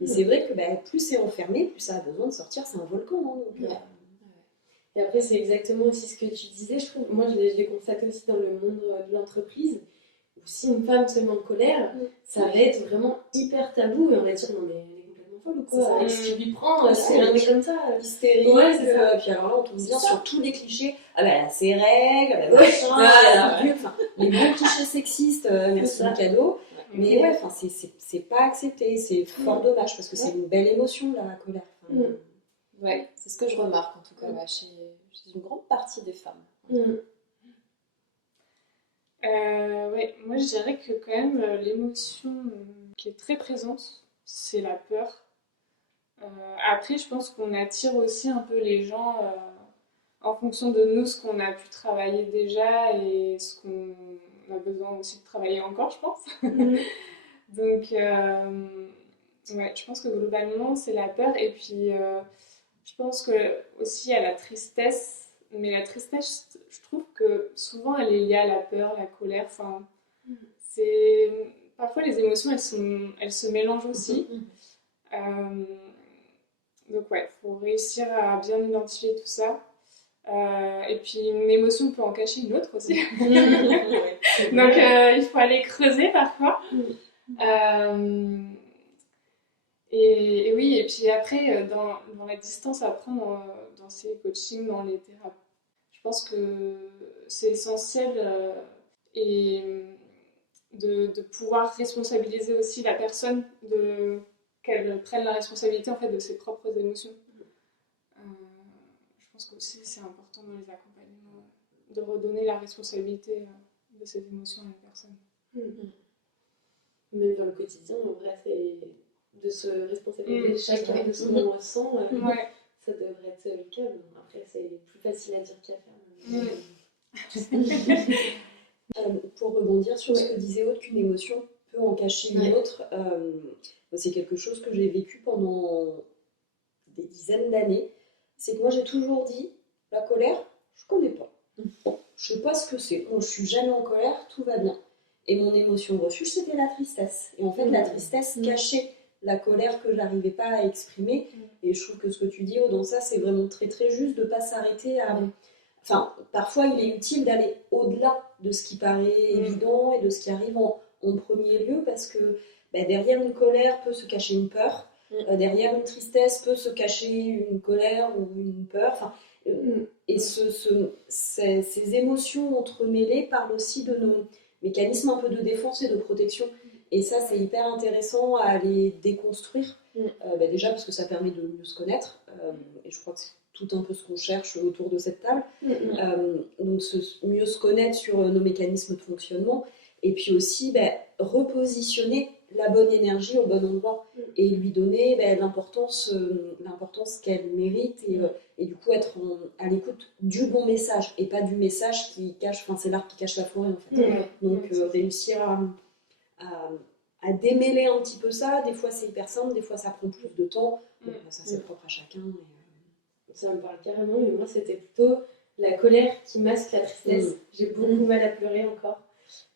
Mais c'est vrai que plus c'est enfermé, plus ça a besoin de sortir, c'est un volcan. Hein, donc, Et après, c'est exactement aussi ce que tu disais, je trouve. Moi, je l'ai constaté aussi dans le monde de l'entreprise. Si une femme se met en colère, ça va être vraiment hyper tabou et on va dire non mais elle est complètement folle ou quoi, avec ce qui lui prend, c'est un mec comme ça, hystérique, c'est ça. Puis alors là on tombe bien sur tous les clichés, elle a ses règles, machin, les bons clichés sexistes, merci du cadeau, mais c'est pas accepté, c'est fort dommage parce que c'est une belle émotion la colère. Ouais, c'est ce que je remarque en tout cas chez une grande partie des femmes. Ouais, moi je dirais que quand même l'émotion qui est très présente, c'est la peur. Après, je pense qu'on attire aussi un peu les gens en fonction de nous, ce qu'on a pu travailler déjà et ce qu'on a besoin aussi de travailler encore, je pense. Donc, ouais, je pense que globalement, c'est la peur. Et puis, je pense que aussi il y a la tristesse. Mais la tristesse, je trouve que souvent elle est liée à la peur, la colère. Enfin, parfois les émotions elles se mélangent aussi. Donc ouais, faut réussir à bien identifier tout ça. Et puis une émotion peut en cacher une autre aussi. Donc il faut aller creuser parfois. Et oui, et puis après, dans la distance à prendre dans ces coachings, dans les thérapies, je pense que c'est essentiel et de pouvoir responsabiliser aussi la personne, qu'elle prenne la responsabilité en fait, de ses propres émotions. Je pense que aussi c'est important dans les accompagnements de redonner la responsabilité de ses émotions à la personne. Même dans le quotidien, en vrai, c'est de se responsabiliser chacun de ce qu'on ressent. Ça devrait être le cas. Après, c'est plus facile à dire qu'à faire. Pour rebondir sur ce que disait Aude, qu'une émotion peut en cacher une autre, c'est quelque chose que j'ai vécu pendant des dizaines d'années. C'est que moi, j'ai toujours dit, la colère, je connais pas. Je sais pas ce que c'est. Bon, je suis jamais en colère, tout va bien. Et mon émotion refuge, c'était la tristesse. Et en fait, la tristesse cachait la colère que je n'arrivais pas à exprimer. Et je trouve que ce que tu dis, dans ça, c'est vraiment très très juste de ne pas s'arrêter à... Enfin, parfois, il est utile d'aller au-delà de ce qui paraît évident et de ce qui arrive en premier lieu, parce que derrière une colère peut se cacher une peur, derrière une tristesse peut se cacher une colère ou une peur. Enfin, et ces émotions entremêlées parlent aussi de nos mécanismes un peu de défense et de protection. Et ça, c'est hyper intéressant à aller déconstruire. Déjà parce que ça permet de mieux se connaître. Et je crois que c'est tout un peu ce qu'on cherche autour de cette table. Donc mieux se connaître sur nos mécanismes de fonctionnement. Et puis aussi repositionner la bonne énergie au bon endroit. Et lui donner l'importance qu'elle mérite. Et du coup être à l'écoute du bon message. Et pas du message qui cache... Enfin, c'est l'arbre qui cache la forêt en fait. Donc réussir à à démêler un petit peu ça. Des fois, c'est hyper simple, des fois, ça prend plus de temps. Bon, ça, c'est propre à chacun. Ça me parle carrément, mais moi, c'était plutôt la colère qui masque la tristesse. J'ai beaucoup mal à pleurer encore.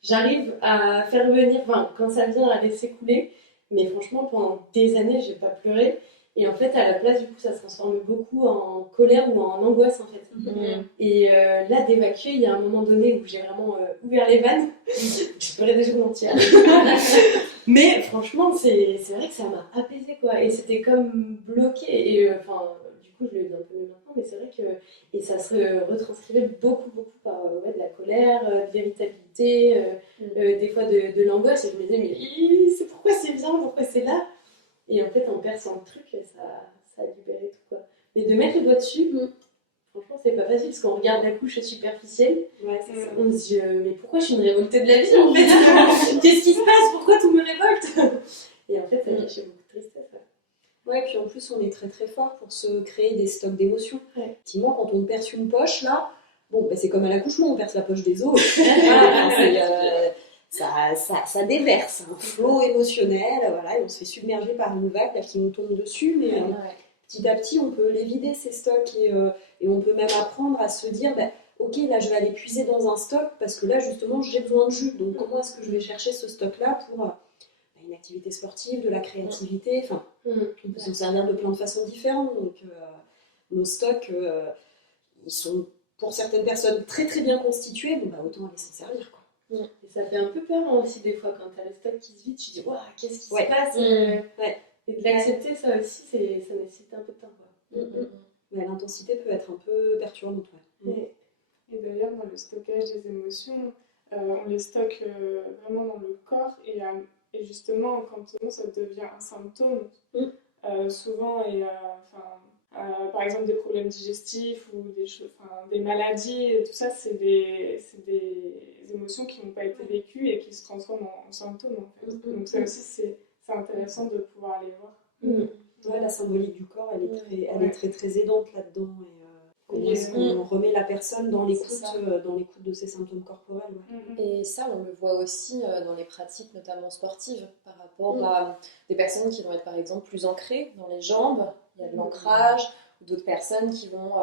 J'arrive à faire venir, enfin, quand ça vient, à laisser couler, mais franchement, pendant des années, j'ai pas pleuré. Et en fait, à la place, du coup, ça se transforme beaucoup en colère ou en angoisse, en fait. Et là, d'évacuer, il y a un moment donné où j'ai vraiment ouvert les vannes. J'ai pleuré des jours entiers. Mais franchement, c'est vrai que ça m'a apaisée, quoi. Et c'était comme bloqué. Et enfin, du coup, je le dis un peu mieux maintenant, mais c'est vrai que. Et ça se retranscrivait beaucoup par de la colère, de l'irritabilité, des fois de l'angoisse. Et je me disais, mais c'est pourquoi c'est bien, pourquoi c'est là? Et en fait, en perçant le truc, ça a libéré tout, quoi. Mais de mettre le doigt dessus, franchement, c'est pas facile parce qu'on regarde la couche superficielle. Ouais, c'est ça. On se dit, mais pourquoi je suis une révoltée de la vie en fait? Qu'est-ce qui se passe? Pourquoi tout me révolte? Et en fait, ça cachait beaucoup de tristesse. Ouais, puis en plus, on est très très fort pour se créer des stocks d'émotions. Ouais. Effectivement, quand on perce une poche, là, bon, c'est comme à l'accouchement, on perce la poche des os. Voilà, ça déverse un flot émotionnel, voilà, et on se fait submerger par une vague là, qui nous tombe dessus, mais petit à petit, on peut les vider, ces stocks, et on peut même apprendre à se dire, ok, là, je vais aller puiser dans un stock, parce que là, justement, j'ai besoin de jus, donc comment est-ce que je vais chercher ce stock-là pour une activité sportive, de la créativité, enfin, on peut s'en servir de plein de façons différentes, donc nos stocks, ils sont, pour certaines personnes, très très bien constitués, donc autant aller s'en servir, quoi. Et ça fait un peu peur aussi des fois quand t'as le stock qui se vide, tu te dis waouh, qu'est-ce qui se passe Et de l'accepter, ça aussi, ça nécessite un peu de temps, quoi. L'intensité peut être un peu perturbante. Et d'ailleurs, dans le stockage des émotions, on les stocke vraiment dans le corps et justement, quand ça devient un symptôme, souvent, par exemple des problèmes digestifs ou des maladies, tout ça, c'est des émotions qui n'ont pas été vécues et qui se transforment en symptômes, en fait. Donc ça aussi, c'est intéressant de pouvoir les voir. Ouais, la symbolique du corps, elle est très très aidante là-dedans. Comment est-ce qu'on remet la personne dans l'écoute de ses symptômes corporels. Et ça, on le voit aussi dans les pratiques, notamment sportives, par rapport à des personnes qui vont être par exemple plus ancrées dans les jambes, il y a de l'ancrage, ou d'autres personnes qui vont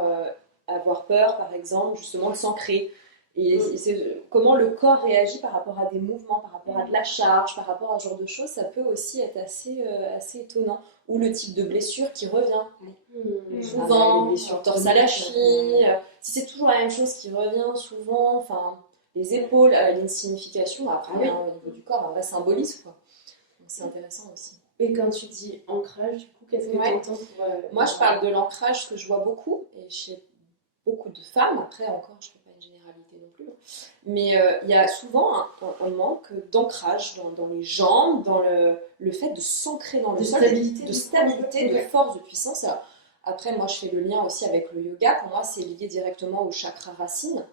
avoir peur, par exemple, justement de s'ancrer. Et c'est comment le corps réagit par rapport à des mouvements, par rapport à de la charge, par rapport à ce genre de choses, ça peut aussi être assez étonnant. Ou le type de blessure qui revient. Souvent, les blessures torse à la cheville, si c'est toujours la même chose qui revient souvent, enfin, les épaules, il y a une signification, après, au niveau du corps, un vrai symbolisme, quoi. Donc c'est intéressant aussi. Et quand tu dis ancrage, du coup, qu'est-ce que tu entends pour... Moi, je parle de l'ancrage que je vois beaucoup, et chez beaucoup de femmes, après encore, je ne fais pas une généralité non plus, mais il y a souvent un manque d'ancrage dans les jambes, dans le fait de s'ancrer dans le sol, de stabilité, de force, de puissance. Alors, après, moi, je fais le lien aussi avec le yoga. Pour moi, c'est lié directement au chakra racine,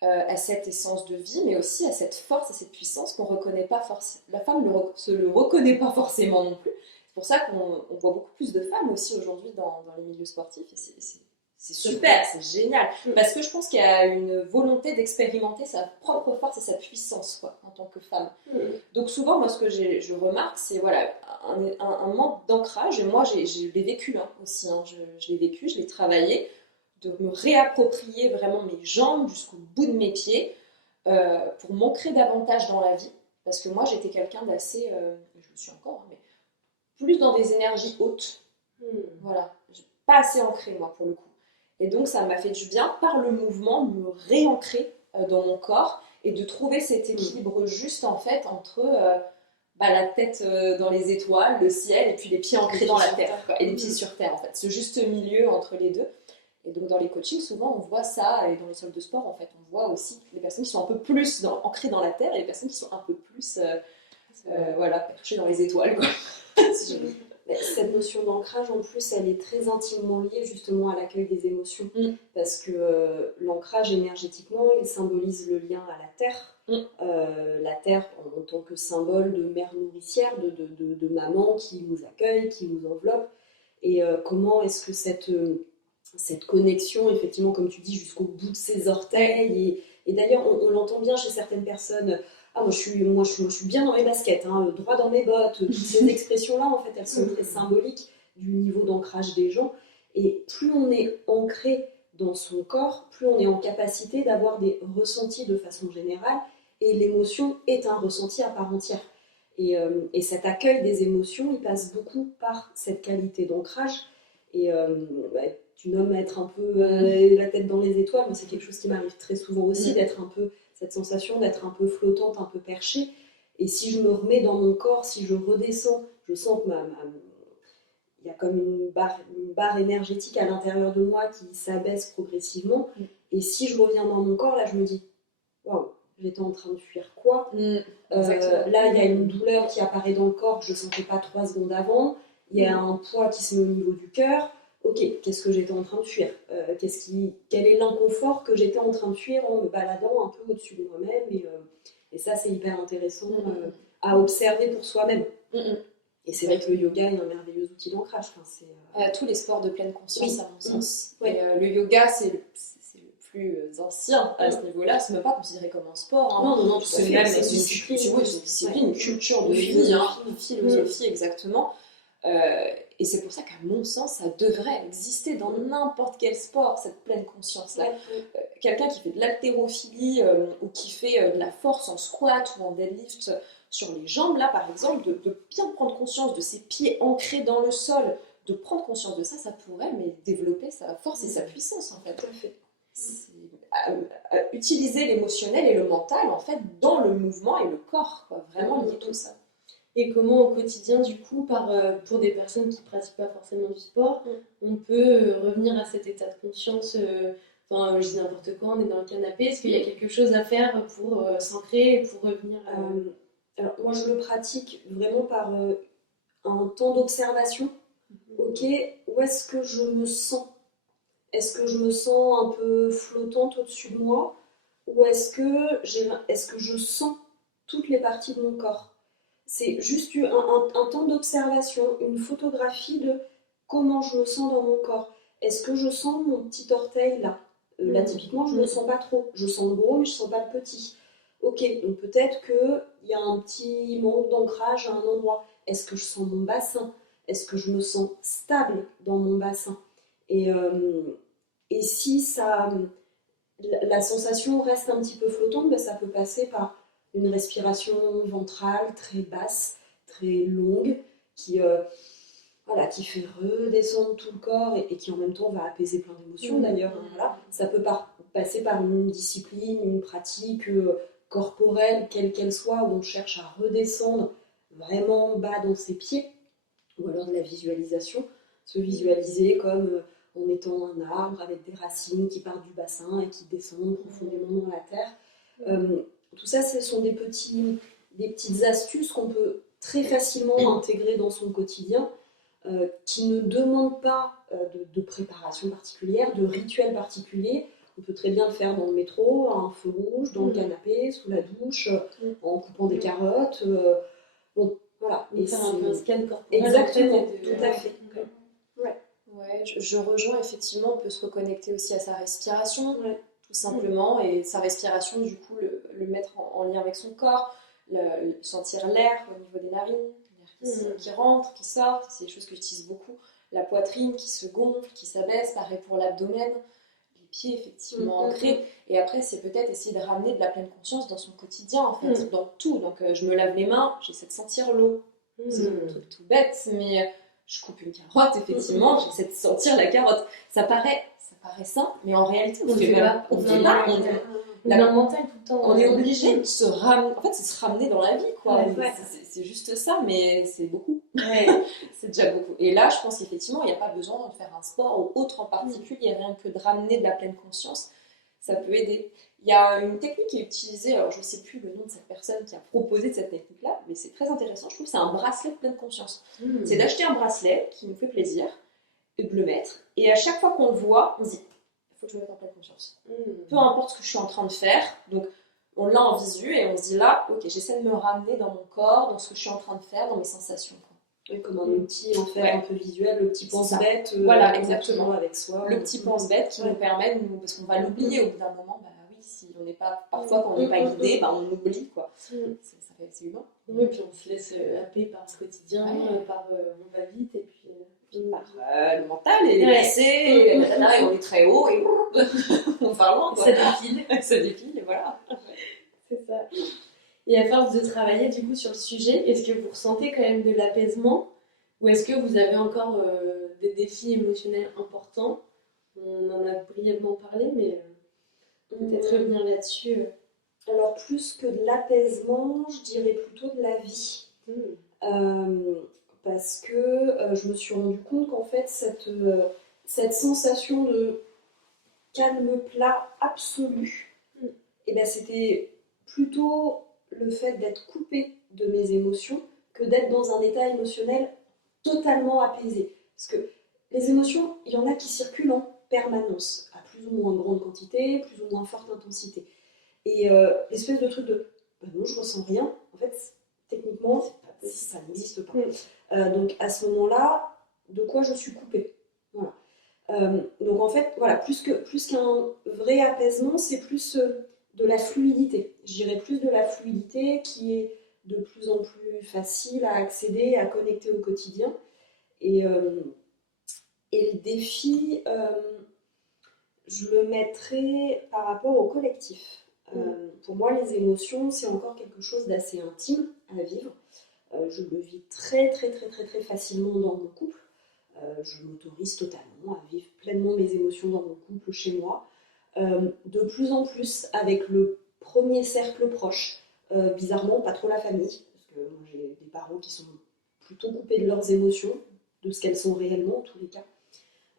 à cette essence de vie, mais aussi à cette force, à cette puissance qu'on ne reconnaît pas forcément. La femme ne se le reconnaît pas forcément non plus. C'est pour ça qu'on voit beaucoup plus de femmes aussi aujourd'hui dans les milieux sportifs. Et c'est super, c'est génial. Parce que je pense qu'il y a une volonté d'expérimenter sa propre force et sa puissance, quoi, en tant que femme. Donc souvent, moi, ce que je remarque, c'est voilà, un manque d'ancrage. Et moi, je l'ai vécu aussi. Je l'ai vécu, je l'ai travaillé. De me réapproprier vraiment mes jambes jusqu'au bout de mes pieds pour m'ancrer davantage dans la vie. Parce que moi, j'étais quelqu'un d'assez... je le suis encore, mais plus dans des énergies hautes. Voilà. Pas assez ancrée, moi, pour le coup. Et donc, ça m'a fait du bien, par le mouvement, de me réancrer dans mon corps et de trouver cet équilibre juste, en fait, entre la tête dans les étoiles, le ciel, et puis les pieds ancrés dans la terre, quoi, et les pieds sur terre, en fait. Ce juste milieu entre les deux. Et donc, dans les coachings, souvent, on voit ça, et dans les salles de sport, en fait, on voit aussi les personnes qui sont un peu plus ancrées dans la terre et les personnes qui sont un peu plus, perchées dans les étoiles, quoi. Cette notion d'ancrage, en plus, elle est très intimement liée justement à l'accueil des émotions. Parce que l'ancrage, énergétiquement, il symbolise le lien à la terre. La terre en tant que symbole de mère nourricière, de maman qui nous accueille, qui nous enveloppe. Et comment est-ce que cette connexion, effectivement, comme tu dis, jusqu'au bout de ses orteils, et d'ailleurs, on l'entend bien chez certaines personnes, ah, moi, je suis bien dans mes baskets, hein, droit dans mes bottes. Toutes ces expressions-là, en fait, elles sont très symboliques du niveau d'ancrage des gens. Et plus on est ancré dans son corps, plus on est en capacité d'avoir des ressentis de façon générale. Et l'émotion est un ressenti à part entière. Et cet accueil des émotions, il passe beaucoup par cette qualité d'ancrage. Et tu nommes être un peu la tête dans les étoiles. Moi, c'est quelque chose qui m'arrive très souvent aussi, d'être un peu, cette sensation d'être un peu flottante, un peu perchée. Et si je me remets dans mon corps, si je redescends, je sens que il y a comme une barre énergétique à l'intérieur de moi qui s'abaisse progressivement. Et si je reviens dans mon corps, là, je me dis, waouh, j'étais en train de fuir quoi ? Là, il y a une douleur qui apparaît dans le corps que je ne sentais pas 3 secondes avant. Il y a un poids qui se met au niveau du cœur. Ok, qu'est-ce que j'étais en train de fuir ? Quel est l'inconfort que j'étais en train de fuir en me baladant un peu au-dessus de moi-même ? Et ça, c'est hyper intéressant à observer pour soi-même. Et c'est vrai que le yoga est un merveilleux outil d'ancrage. Enfin, tous les sports de pleine conscience, à mon sens. Oui. Et, le yoga, c'est le plus ancien à ce niveau-là. C'est même pas considéré comme un sport. Hein. Non, c'est même une discipline, une culture de vie, une philosophie exactement. Et c'est pour ça qu'à mon sens, ça devrait exister dans n'importe quel sport, cette pleine conscience-là. Quelqu'un qui fait de l'haltérophilie ou qui fait de la force en squat ou en deadlift sur les jambes, là par exemple, de bien prendre conscience de ses pieds ancrés dans le sol, de prendre conscience de ça, ça pourrait développer sa force et sa puissance en fait. Tout à fait. Utiliser l'émotionnel et le mental en fait dans le mouvement et le corps, quoi. Vraiment lier tout ça. Et comment au quotidien, du coup, pour des personnes qui ne pratiquent pas forcément du sport, on peut revenir à cet état de conscience, je dis n'importe quoi, on est dans le canapé, est-ce qu'il y a quelque chose à faire pour s'ancrer et pour revenir Alors moi je le pratique vraiment par un temps d'observation. Ok, où est-ce que je me sens ? Est-ce que je me sens un peu flottante au-dessus de moi ? Ou est-ce que je sens toutes les parties de mon corps ? C'est juste un temps d'observation, une photographie de comment je me sens dans mon corps. Est-ce que je sens mon petit orteil là ? Là, typiquement, je ne le sens pas trop. Je sens le gros, mais je ne sens pas le petit. Ok, donc peut-être qu'il y a un petit manque d'ancrage à un endroit. Est-ce que je sens mon bassin ? Est-ce que je me sens stable dans mon bassin ? Et si la sensation reste un petit peu flottante, ça peut passer par une respiration ventrale très basse, très longue, qui fait redescendre tout le corps et qui en même temps va apaiser plein d'émotions d'ailleurs. Voilà. Ça peut passer par une discipline, une pratique corporelle, quelle qu'elle soit, où on cherche à redescendre vraiment bas dans ses pieds, ou alors de la visualisation, se visualiser comme en étant un arbre avec des racines qui partent du bassin et qui descendent profondément dans la terre. Tout ça, ce sont des petites astuces qu'on peut très facilement intégrer dans son quotidien, qui ne demandent pas de préparation particulière, de rituel particulier. On peut très bien le faire dans le métro, à un feu rouge, dans le canapé, sous la douche, en coupant des carottes. Bon, voilà. Et faire un peu un scan corporel. Exactement, tout à fait. Ouais, je rejoins effectivement, on peut se reconnecter aussi à sa respiration, tout simplement, et sa respiration, du coup, le mettre en lien avec son corps, sentir l'air au niveau des narines, l'air qui rentre, qui sort, c'est des choses que j'utilise beaucoup, la poitrine qui se gonfle, qui s'abaisse, pareil pour l'abdomen, les pieds effectivement ancrés, et après c'est peut-être essayer de ramener de la pleine conscience dans son quotidien, en fait, dans tout, donc je me lave les mains, j'essaie de sentir l'eau, c'est un truc tout bête, mais... Je coupe une carotte, effectivement, j'essaie de sentir la carotte. Ça paraît simple, mais en réalité, on fait pas. On fait pas. Mental tout le temps. On est obligé de se ramener. En fait, c'est se ramener dans la vie, quoi. C'est juste ça, mais c'est beaucoup. C'est déjà beaucoup. Et là, je pense qu'effectivement, il n'y a pas besoin de faire un sport ou autre en particulier, rien que de ramener de la pleine conscience, ça peut aider. Il y a une technique qui est utilisée, alors je ne sais plus le nom de cette personne qui a proposé cette technique-là, mais c'est très intéressant, je trouve, c'est un bracelet de pleine conscience. C'est d'acheter un bracelet qui nous fait plaisir, et de le mettre, et à chaque fois qu'on le voit, on se dit, il faut que je me mette en pleine conscience. Peu importe ce que je suis en train de faire, donc on l'a en visu, et on se dit là, ok, j'essaie de me ramener dans mon corps, dans ce que je suis en train de faire, dans mes sensations. Comme un outil en fait un peu visuel, le petit pense-bête voilà, exactement. avec soi. Le petit pense-bête qui nous permet, parce qu'on va l'oublier au bout d'un moment, si on n'est pas, parfois quand on n'est pas guidé, on oublie quoi. C'est humain. Oui, puis on se laisse happer par ce quotidien, par on va vite et puis par le mental et les passés, et on est très haut et on va loin quoi. Ça défile et voilà. C'est ça. Et à force de travailler du coup sur le sujet, est-ce que vous ressentez quand même de l'apaisement ou est-ce que vous avez encore des défis émotionnels importants? On en a brièvement parlé, mais peut-être revenir là-dessus. Alors plus que de l'apaisement, je dirais plutôt de la vie. Parce que je me suis rendu compte qu'en fait cette sensation de calme plat absolu, et ben c'était plutôt le fait d'être coupée de mes émotions que d'être dans un état émotionnel totalement apaisé. Parce que les émotions, il y en a qui circulent en permanence, à plus ou moins grande quantité, plus ou moins forte intensité. Et l'espèce de truc de non, je ressens rien, en fait, techniquement, ça n'existe pas. Donc à ce moment-là, de quoi je suis coupée. Voilà. Donc en fait, voilà, plus qu'un vrai apaisement, c'est plus de la fluidité. Je dirais plus de la fluidité qui est de plus en plus facile à accéder, à connecter au quotidien. Et le défi, je le mettrais par rapport au collectif. Pour moi, les émotions, c'est encore quelque chose d'assez intime à vivre. Je le vis très, très, très, très, très facilement dans mon couple. Je m'autorise totalement à vivre pleinement mes émotions dans mon couple, chez moi. De plus en plus avec le premier cercle proche. Bizarrement, pas trop la famille, parce que moi, j'ai des parents qui sont plutôt coupés de leurs émotions, de ce qu'elles sont réellement, en tous les cas.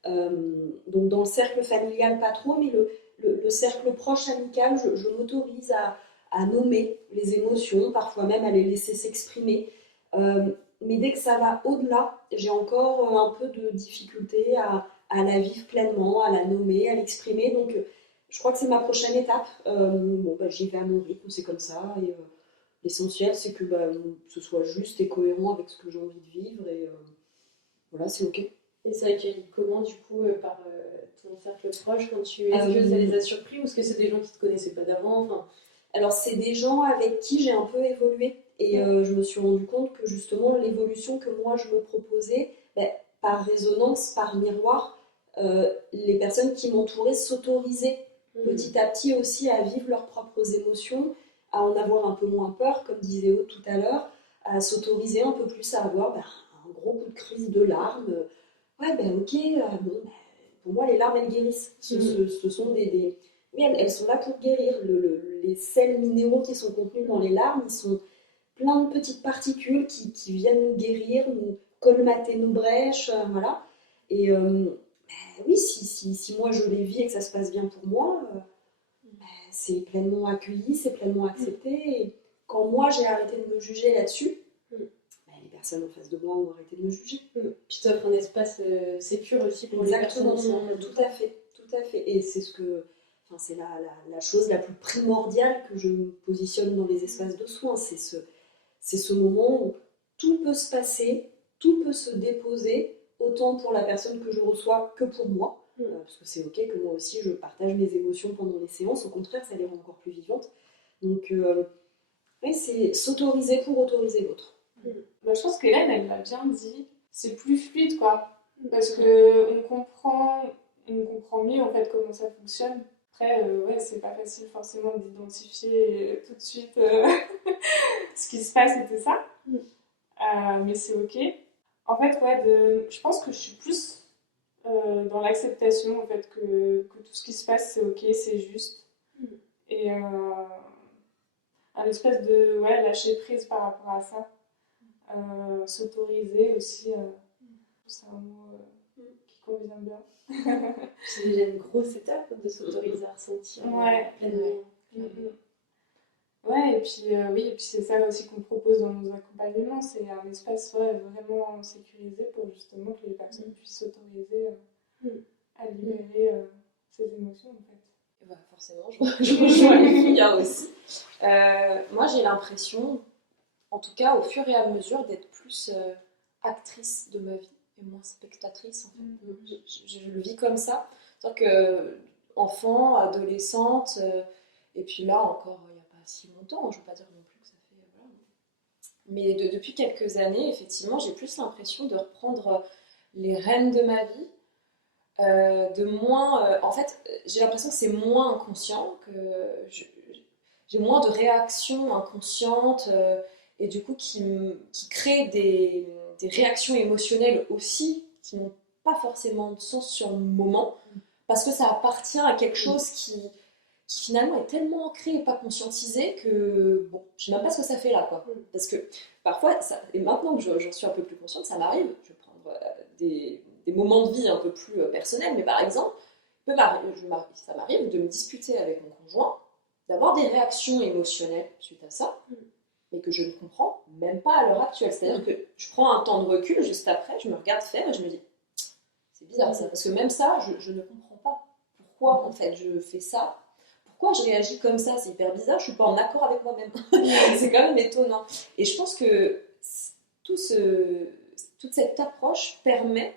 Donc dans le cercle familial, pas trop, mais le cercle proche amical, je m'autorise à nommer les émotions, parfois même à les laisser s'exprimer. Mais dès que ça va au-delà, j'ai encore un peu de difficulté à la vivre pleinement, à la nommer, à l'exprimer. Donc je crois que c'est ma prochaine étape. J'y vais à mon rythme, c'est comme ça. Et l'essentiel, c'est que ce soit juste et cohérent avec ce que j'ai envie de vivre. Et voilà, c'est OK. Et ça accueilli comment du coup par ton cercle proche quand est-ce que ça les a surpris ou est-ce que c'est des gens qui te connaissaient pas d'avant? Alors c'est des gens avec qui j'ai un peu évolué et je me suis rendu compte que justement l'évolution que moi je me proposais, par résonance, par miroir, les personnes qui m'entouraient s'autorisaient petit à petit aussi à vivre leurs propres émotions, à en avoir un peu moins peur, comme disait Aude tout à l'heure, à s'autoriser un peu plus à avoir un gros coup de crise de larmes. Ok, pour moi les larmes elles guérissent. Ce sont des... Oui, elles sont là pour guérir. Les sels minéraux qui sont contenus dans les larmes, ils sont plein de petites particules qui viennent nous guérir, nous colmater nos brèches, voilà. Et oui, si moi je les vis et que ça se passe bien pour moi, c'est pleinement accueilli, c'est pleinement accepté. Et quand moi j'ai arrêté de me juger là-dessus, les personnes en face de moi ont arrêté de me juger. Puis tu offres un espace sécure aussi pour les personnes. Tout à fait. Et c'est c'est la chose la plus primordiale que je me positionne dans les espaces de soins. C'est ce moment où tout peut se passer, tout peut se déposer, autant pour la personne que je reçois que pour moi. Parce que c'est OK que moi aussi je partage mes émotions pendant les séances. Au contraire, ça les rend encore plus vivantes. Donc, c'est s'autoriser pour autoriser l'autre. Je pense qu'Hélène, elle l'a bien dit. C'est plus fluide, quoi. Parce qu'on comprend mieux, en fait, comment ça fonctionne. Après, c'est pas facile forcément d'identifier tout de suite ce qui se passe et tout ça. Mais c'est OK. En fait, je pense que je suis plus dans l'acceptation, en fait, que tout ce qui se passe, c'est OK, c'est juste. Et un espèce de lâcher prise par rapport à ça. S'autoriser aussi, c'est un mot qui convient bien. C'est déjà une grosse étape de s'autoriser à ressentir pleinement. Et puis c'est ça aussi qu'on propose dans nos accompagnements, c'est un espace vraiment sécurisé pour justement que les personnes puissent s'autoriser à libérer ces émotions en fait. Forcément, je rejoins les filles aussi. Moi j'ai l'impression, en tout cas au fur et à mesure, d'être plus actrice de ma vie et moins spectatrice. En fait. Je le vis comme ça. C'est-à-dire que enfant, adolescente, Et puis là encore, il n'y a pas si longtemps, je ne veux pas dire non plus que ça fait... Voilà. Mais depuis quelques années, effectivement, j'ai plus l'impression de reprendre les rênes de ma vie, de moins... en fait, j'ai l'impression que c'est moins inconscient, que j'ai moins de réactions inconscientes, et du coup qui créent des réactions émotionnelles aussi, qui n'ont pas forcément de sens sur le moment, parce que ça appartient à quelque chose qui finalement est tellement ancré et pas conscientisé que bon, je sais même pas ce que ça fait là, quoi. Parce que parfois, et maintenant que j'en suis un peu plus consciente, ça m'arrive, je vais prendre des moments de vie un peu plus personnels, mais par exemple, ça m'arrive de me disputer avec mon conjoint, d'avoir des réactions émotionnelles suite à ça, mais que je ne comprends même pas à l'heure actuelle. C'est-à-dire que je prends un temps de recul juste après, je me regarde faire et je me dis, c'est bizarre ça, parce que même ça, je ne comprends pas pourquoi en fait je fais ça. Pourquoi je réagis comme ça? C'est hyper bizarre, je suis pas en accord avec moi-même. C'est quand même étonnant. Et je pense que toute cette approche permet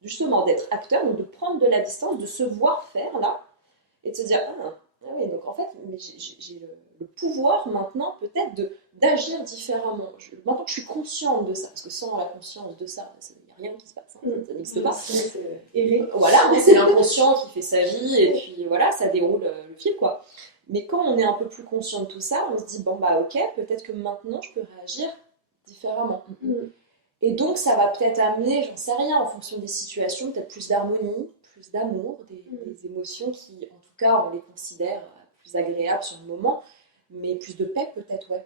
justement d'être acteur, donc de prendre de la distance, de se voir faire là, et de se dire, ah oui, donc en fait, mais j'ai le pouvoir maintenant peut-être d'agir différemment. Maintenant que je suis consciente de ça, parce que sans la conscience de ça, il n'y a rien qui se passe, ça n'existe pas. Voilà, c'est l'inconscient qui fait sa vie, et puis voilà, ça déroule le fil, quoi. Mais quand on est un peu plus conscient de tout ça, on se dit, bon bah ok, peut-être que maintenant je peux réagir différemment. Et donc ça va peut-être amener, j'en sais rien, en fonction des situations, peut-être plus d'harmonie, plus d'amour, des émotions qui, en tout cas, on les considère plus agréables sur le moment, mais plus de paix peut-être, ouais.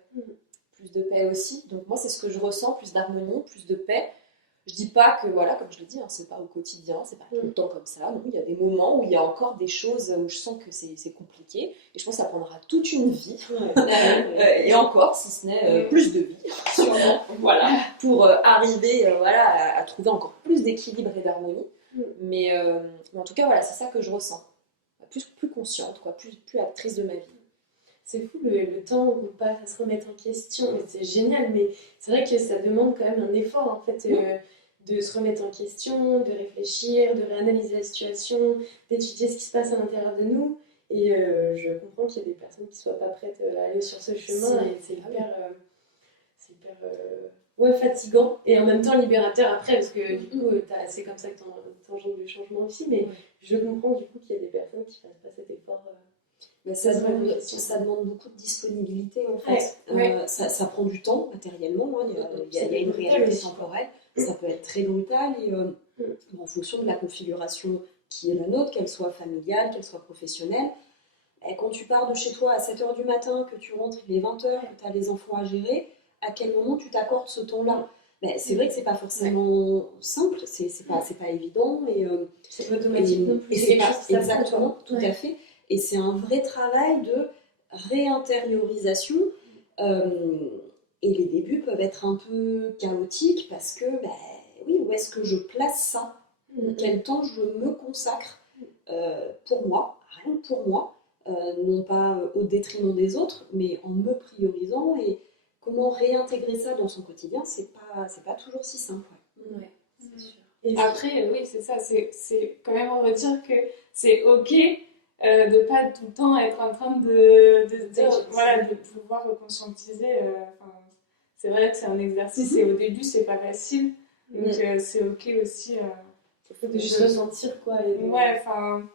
Plus de paix aussi. Donc moi, c'est ce que je ressens, plus d'harmonie, plus de paix. Je dis pas que, voilà, comme je le dis, hein, c'est pas au quotidien, c'est pas tout le temps comme ça. Non, il y a des moments où il y a encore des choses où je sens que c'est compliqué. Et je pense que ça prendra toute une vie. Et encore, si ce n'est plus de vie, sûrement. Voilà, pour arriver voilà, à trouver encore plus d'équilibre et d'harmonie. Mais en tout cas, voilà, c'est ça que je ressens. Plus consciente, quoi, plus actrice de ma vie. C'est fou le temps qu'on passe à se remettre en question, et c'est génial, mais c'est vrai que ça demande quand même un effort en fait, de se remettre en question, de réfléchir, de réanalyser la situation, d'étudier ce qui se passe à l'intérieur de nous. Et je comprends qu'il y a des personnes qui ne soient pas prêtes à aller sur ce chemin, et c'est hyper fatigant et en même temps libérateur après, parce que du coup c'est comme ça que tu engendres du changement aussi, mais je comprends du coup qu'il y a des personnes qui ne fassent pas cet effort. Ça demande beaucoup de disponibilité en fait. Ça prend du temps matériellement, hein. Il y a une réalité temporelle, ça peut être très brutal et en fonction de la configuration qui est la nôtre, qu'elle soit familiale, qu'elle soit professionnelle. Et quand tu pars de chez toi à 7h du matin, que tu rentres, il est 20h, que tu as les enfants à gérer, à quel moment tu t'accordes ce temps-là? C'est vrai que c'est pas forcément simple, c'est pas évident. C'est pas automatique non plus. C'est pas, exactement, tout à fait. Et c'est un vrai travail de réintériorisation. Et les débuts peuvent être un peu chaotiques parce que, oui, où est-ce que je place ça? Quel temps je me consacre pour moi, rien que pour moi, non pas au détriment des autres, mais en me priorisant. Et comment réintégrer ça dans son quotidien, c'est pas toujours si simple. Ouais, c'est sûr. Et après, oui, c'est ça, c'est quand même on va dire que c'est ok de pas tout le temps être en train de dire, voilà, de pouvoir conscientiser. C'est vrai que c'est un exercice et au début c'est pas facile, donc c'est ok aussi. De juste ressentir quoi. Ouais, enfin,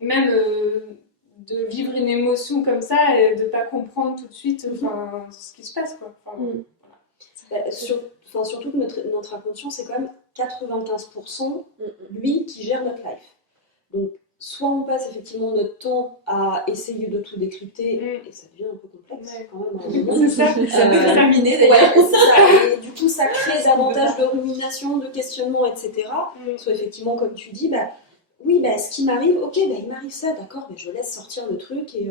même de vivre une émotion comme ça et de pas comprendre tout de suite ce qui se passe, quoi. Voilà. Surtout que notre inconscient, c'est quand même 95% lui qui gère notre life. Donc, soit on passe effectivement notre temps à essayer de tout décrypter, et ça devient un peu complexe quand même. C'est ça, ça peut terminer d'ailleurs. Ouais, c'est ça. Et du coup, ça crée davantage de rumination, de questionnement, etc. Soit effectivement, comme tu dis, oui, ce qui m'arrive, ok, il m'arrive ça, d'accord, mais je laisse sortir le truc et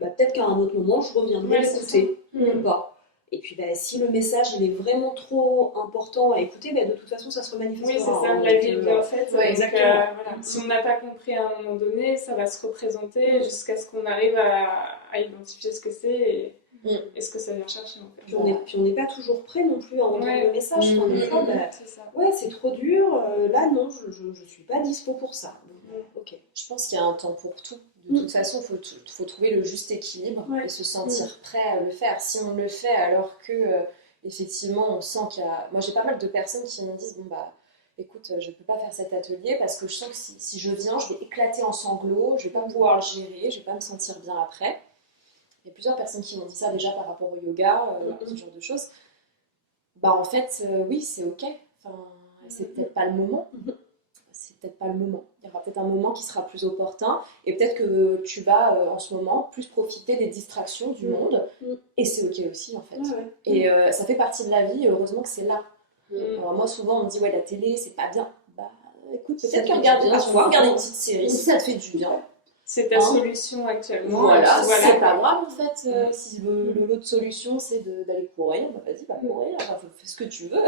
peut-être qu'à un autre moment, je reviendrai l'écouter ou pas. Et puis si le message il est vraiment trop important à écouter, de toute façon ça se remanifestera. Oui, c'est ça, la vie est en fait. Exactement. Voilà. Si on n'a pas compris à un moment donné, ça va se représenter jusqu'à ce qu'on arrive à identifier ce que c'est et ce que ça vient chercher en fait. Puis on n'est pas toujours prêt non plus à entendre le message. C'est trop dur, là non, je suis pas dispo pour ça. Ok, je pense qu'il y a un temps pour tout, De toute façon, il faut trouver le juste équilibre et se sentir prêt à le faire. Si on le fait alors que, effectivement, on sent qu'il y a... Moi, j'ai pas mal de personnes qui me disent, bon, bah, écoute, je peux pas faire cet atelier parce que je sens que si je viens, je vais éclater en sanglots, je vais pas pouvoir le gérer, je vais pas me sentir bien après. Il y a plusieurs personnes qui m'ont dit ça déjà par rapport au yoga, ce genre de choses. Bah, en fait, oui, c'est ok. Enfin, c'est peut-être pas le moment. C'est peut-être pas le moment. Il y aura peut-être un moment qui sera plus opportun et peut-être que tu vas en ce moment plus profiter des distractions du monde et c'est ok aussi en fait. Et ça fait partie de la vie et heureusement que c'est là. Alors moi souvent on me dit ouais la télé c'est pas bien. Bah écoute peut-être que regarder une petite série si ça te fait du bien. C'est ta solution actuellement. Voilà, c'est pas grave en fait. Si l'autre solution c'est d'aller courir, bah vas-y, va courir, fais ce que tu veux.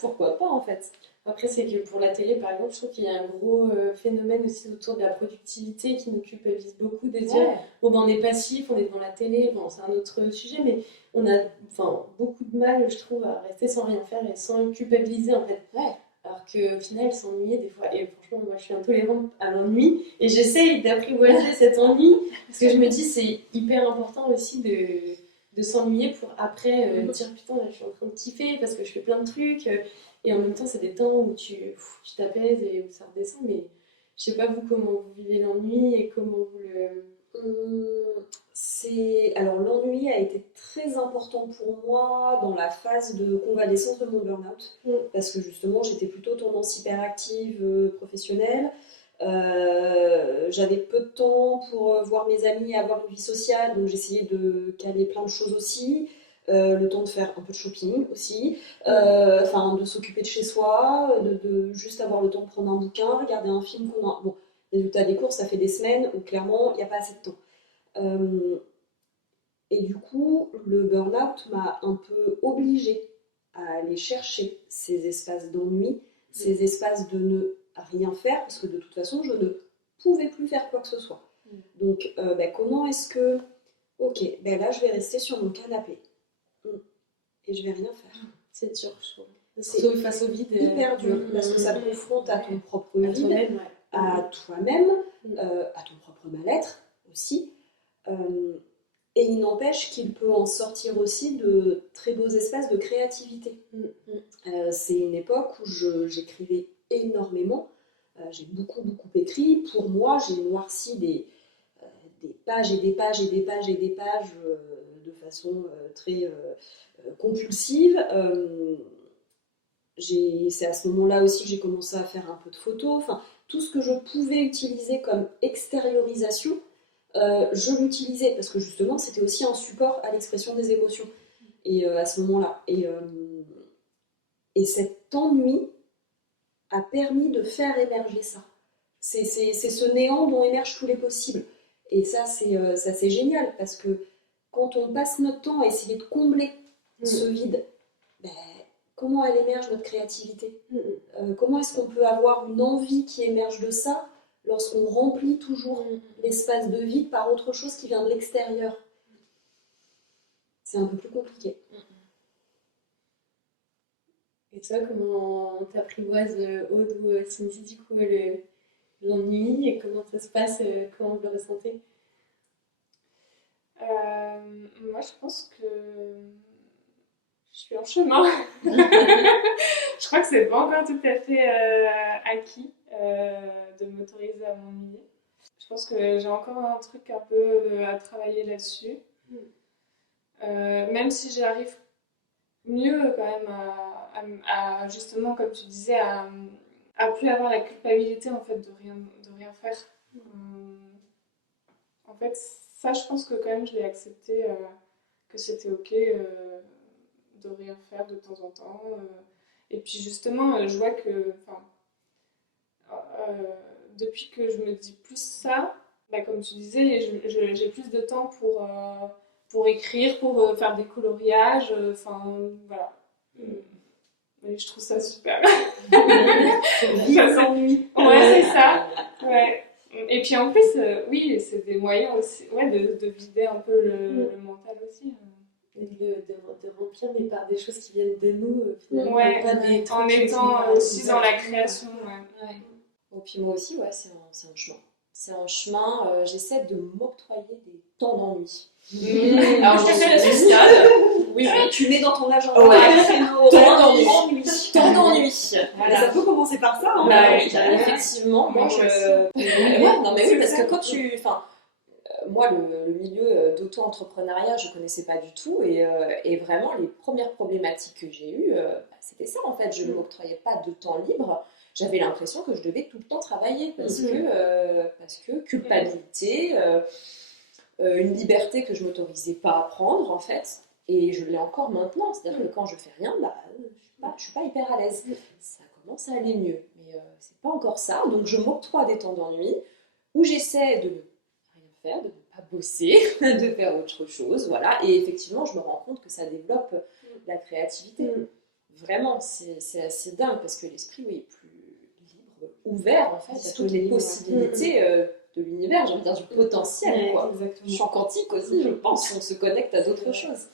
Pourquoi pas en fait. Après, c'est que pour la télé, par exemple, je trouve qu'il y a un gros phénomène aussi autour de la productivité qui nous culpabilise beaucoup de dire bon, ben, on est passif, on est devant la télé, bon, c'est un autre sujet, mais on a beaucoup de mal, je trouve, à rester sans rien faire et sans culpabiliser en fait. Alors qu'au final, s'ennuyer des fois, et franchement, moi je suis intolérante à l'ennui et j'essaye d'apprivoiser cet ennui parce que je me dis c'est hyper important aussi de s'ennuyer pour après dire putain, là je suis en train de kiffer parce que je fais plein de trucs. Et en même temps, c'est des temps où tu t'apaises et où ça redescend. Mais je sais pas, vous, comment vous vivez l'ennui et comment vous le... Alors, l'ennui a été très important pour moi dans la phase de convalescence de mon burn-out. Parce que justement, j'étais plutôt tendance hyperactive professionnelle. J'avais peu de temps pour voir mes amis, avoir une vie sociale. Donc, j'essayais de caler plein de choses aussi. Le temps de faire un peu de shopping aussi, de s'occuper de chez soi, de juste avoir le temps de prendre un bouquin, regarder un film qu'on a... Bon, résultat des courses, ça fait des semaines où clairement, il n'y a pas assez de temps. Et du coup, le burn-out m'a un peu obligée à aller chercher ces espaces d'ennui, ces espaces de ne rien faire, parce que de toute façon, je ne pouvais plus faire quoi que ce soit. Donc, comment est-ce que... Ok, là, je vais rester sur mon canapé. Et je vais rien faire. C'est dur, je trouve. C'est face au vide. Hyper dur, parce que ça te confronte à ton propre vide, à toi-même, à ton propre mal-être aussi. Et il n'empêche qu'il peut en sortir aussi de très beaux espaces de créativité. C'est une époque où j'écrivais énormément. J'ai beaucoup écrit. Pour moi, j'ai noirci des pages et des pages et des pages et des pages de façon très compulsive. C'est à ce moment-là aussi que j'ai commencé à faire un peu de photos. Enfin, tout ce que je pouvais utiliser comme extériorisation, je l'utilisais parce que justement, c'était aussi un support à l'expression des émotions. Et à ce moment-là. Et cet ennui a permis de faire émerger ça. C'est ce néant dont émergent tous les possibles. Et ça, c'est génial parce que quand on passe notre temps à essayer de combler ce vide, comment elle émerge notre créativité ? Comment est-ce qu'on peut avoir une envie qui émerge de ça lorsqu'on remplit toujours l'espace de vide par autre chose qui vient de l'extérieur ? C'est un peu plus compliqué. Et toi, comment t'apprivoises, Aude ou Cindy, du coup, l'ennui et comment ça se passe, comment vous le ressentez ? Moi, je pense que je suis en chemin. Je crois que c'est pas encore tout à fait acquis de m'autoriser à m'ennuyer. Je pense que j'ai encore un truc un peu à travailler là-dessus. Même si j'arrive mieux quand même à justement, comme tu disais, à plus avoir la culpabilité en fait de rien faire. En fait, ça, je pense que quand même je l'ai accepté, que c'était ok de rien faire de temps en temps. Et puis justement, je vois que depuis que je me dis plus ça, comme tu disais, j'ai plus de temps pour écrire, pour faire des coloriages, voilà. Mais je trouve ça super. Ça s'ennuie. Ouais, c'est ça. Ouais. Et puis en plus, oui, c'est des moyens aussi de vider un peu le mental aussi. Et de remplir, mais par des choses qui viennent de nous, finalement. Ouais, Pas des en étant aussi dans la création. Et puis moi aussi, c'est un chemin. c'est en chemin. J'essaie de m'octroyer des temps d'ennui. Alors, je suis à ce stade. Oui, Tu mets dans ton agenda Ouais. un créneau Temps horaire d'ennui. Temps d'ennui. Ça peut commencer par ça. Hein. Bah oui, carrément. effectivement, moi Moi je. aussi. Ouais, non mais oui, C'est parce ça. que quand tu. Enfin, moi, le milieu d'auto-entrepreneuriat, je connaissais pas du tout. Et vraiment, les premières problématiques que j'ai eues, c'était ça en fait. Je ne m'octroyais pas de temps libre. J'avais l'impression que je devais tout le temps travailler parce que culpabilité, une liberté que je m'autorisais pas à prendre en fait. Et je l'ai encore maintenant. C'est-à-dire que quand je fais rien, bah, je suis pas hyper à l'aise. Ça commence à aller mieux. Mais c'est pas encore ça. Donc je m'octroie des temps d'ennui où j'essaie de ne rien faire, de ne pas bosser, de faire autre chose. Voilà. Et effectivement, je me rends compte que ça développe la créativité. Vraiment, c'est assez dingue parce que l'esprit est plus libre, ouvert en fait à toutes les possibilités de l'univers, j'ai envie de dire du potentiel. Quoi. Exactement. Je suis en quantique aussi, je pense, on se connecte à d'autres choses.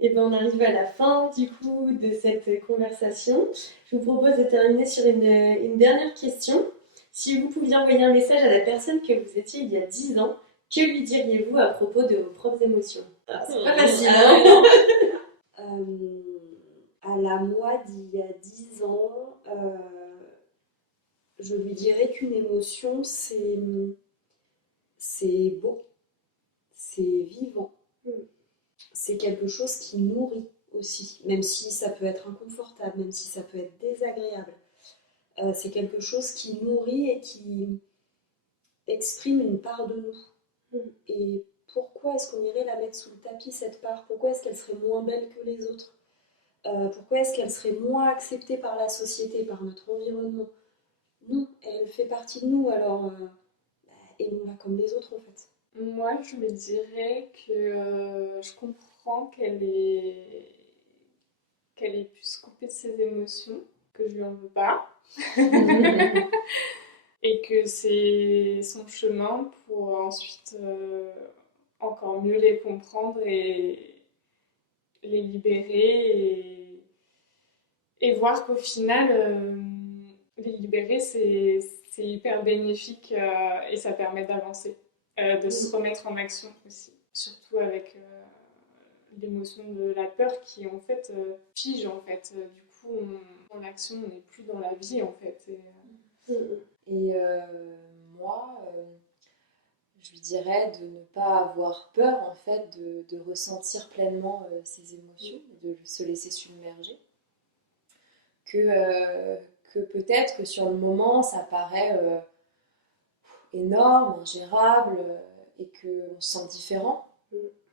Et ben on arrive à la fin du coup de cette conversation. Je vous propose de terminer sur une dernière question. Si vous pouviez envoyer un message à la personne que vous étiez il y a 10 ans, que lui diriez-vous à propos de vos propres émotions? C'est pas facile, hein? À la moi d'il y a 10 ans, je lui dirais qu'une émotion, c'est beau, c'est vivant. C'est quelque chose qui nourrit aussi, même si ça peut être inconfortable, même si ça peut être désagréable. C'est quelque chose qui nourrit et qui exprime une part de nous. Et pourquoi est-ce qu'on irait la mettre sous le tapis, cette part? Pourquoi est-ce qu'elle serait moins belle que les autres? Pourquoi est-ce qu'elle serait moins acceptée par la société, par notre environnement? Non, elle fait partie de nous, alors aimons-la comme les autres en fait. Moi, je me dirais que je comprends qu'elle ait pu se couper de ses émotions, que je lui en veux pas, et que c'est son chemin pour ensuite encore mieux les comprendre et les libérer et voir qu'au final, les libérer, c'est hyper bénéfique et ça permet d'avancer. De se remettre en action aussi, surtout avec l'émotion de la peur qui en fait fige en fait. Du coup, en action, on n'est plus dans la vie en fait. Et moi, je lui dirais de ne pas avoir peur en fait de ressentir pleinement ses émotions, de se laisser submerger. Que peut-être que sur le moment, ça paraît énorme, ingérable, et qu'on se sent différent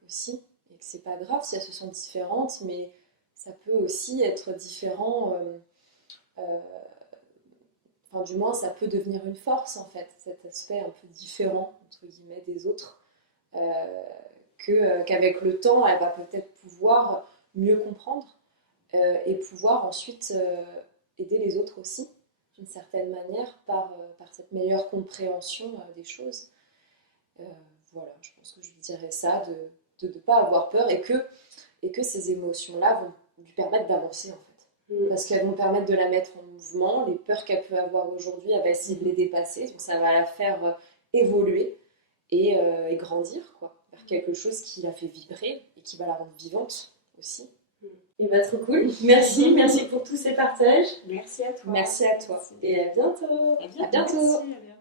aussi, et que c'est pas grave si elles se sentent différentes, mais ça peut aussi être différent, enfin du moins ça peut devenir une force en fait, cet aspect un peu différent entre guillemets des autres, qu'avec le temps elle va peut-être pouvoir mieux comprendre et pouvoir ensuite aider les autres aussi d'une certaine manière par cette meilleure compréhension des choses. Voilà, je pense que je lui dirais ça, de ne pas avoir peur et que ces émotions-là vont lui permettre d'avancer en fait. Parce qu'elles vont permettre de la mettre en mouvement. Les peurs qu'elle peut avoir aujourd'hui, elle va essayer de les dépasser, donc ça va la faire évoluer et grandir quoi, vers quelque chose qui la fait vibrer et qui va la rendre vivante aussi. Et bah trop cool. Merci pour tous ces partages. Merci à toi. Merci à toi. Et à bientôt. À bientôt. Merci, à bientôt.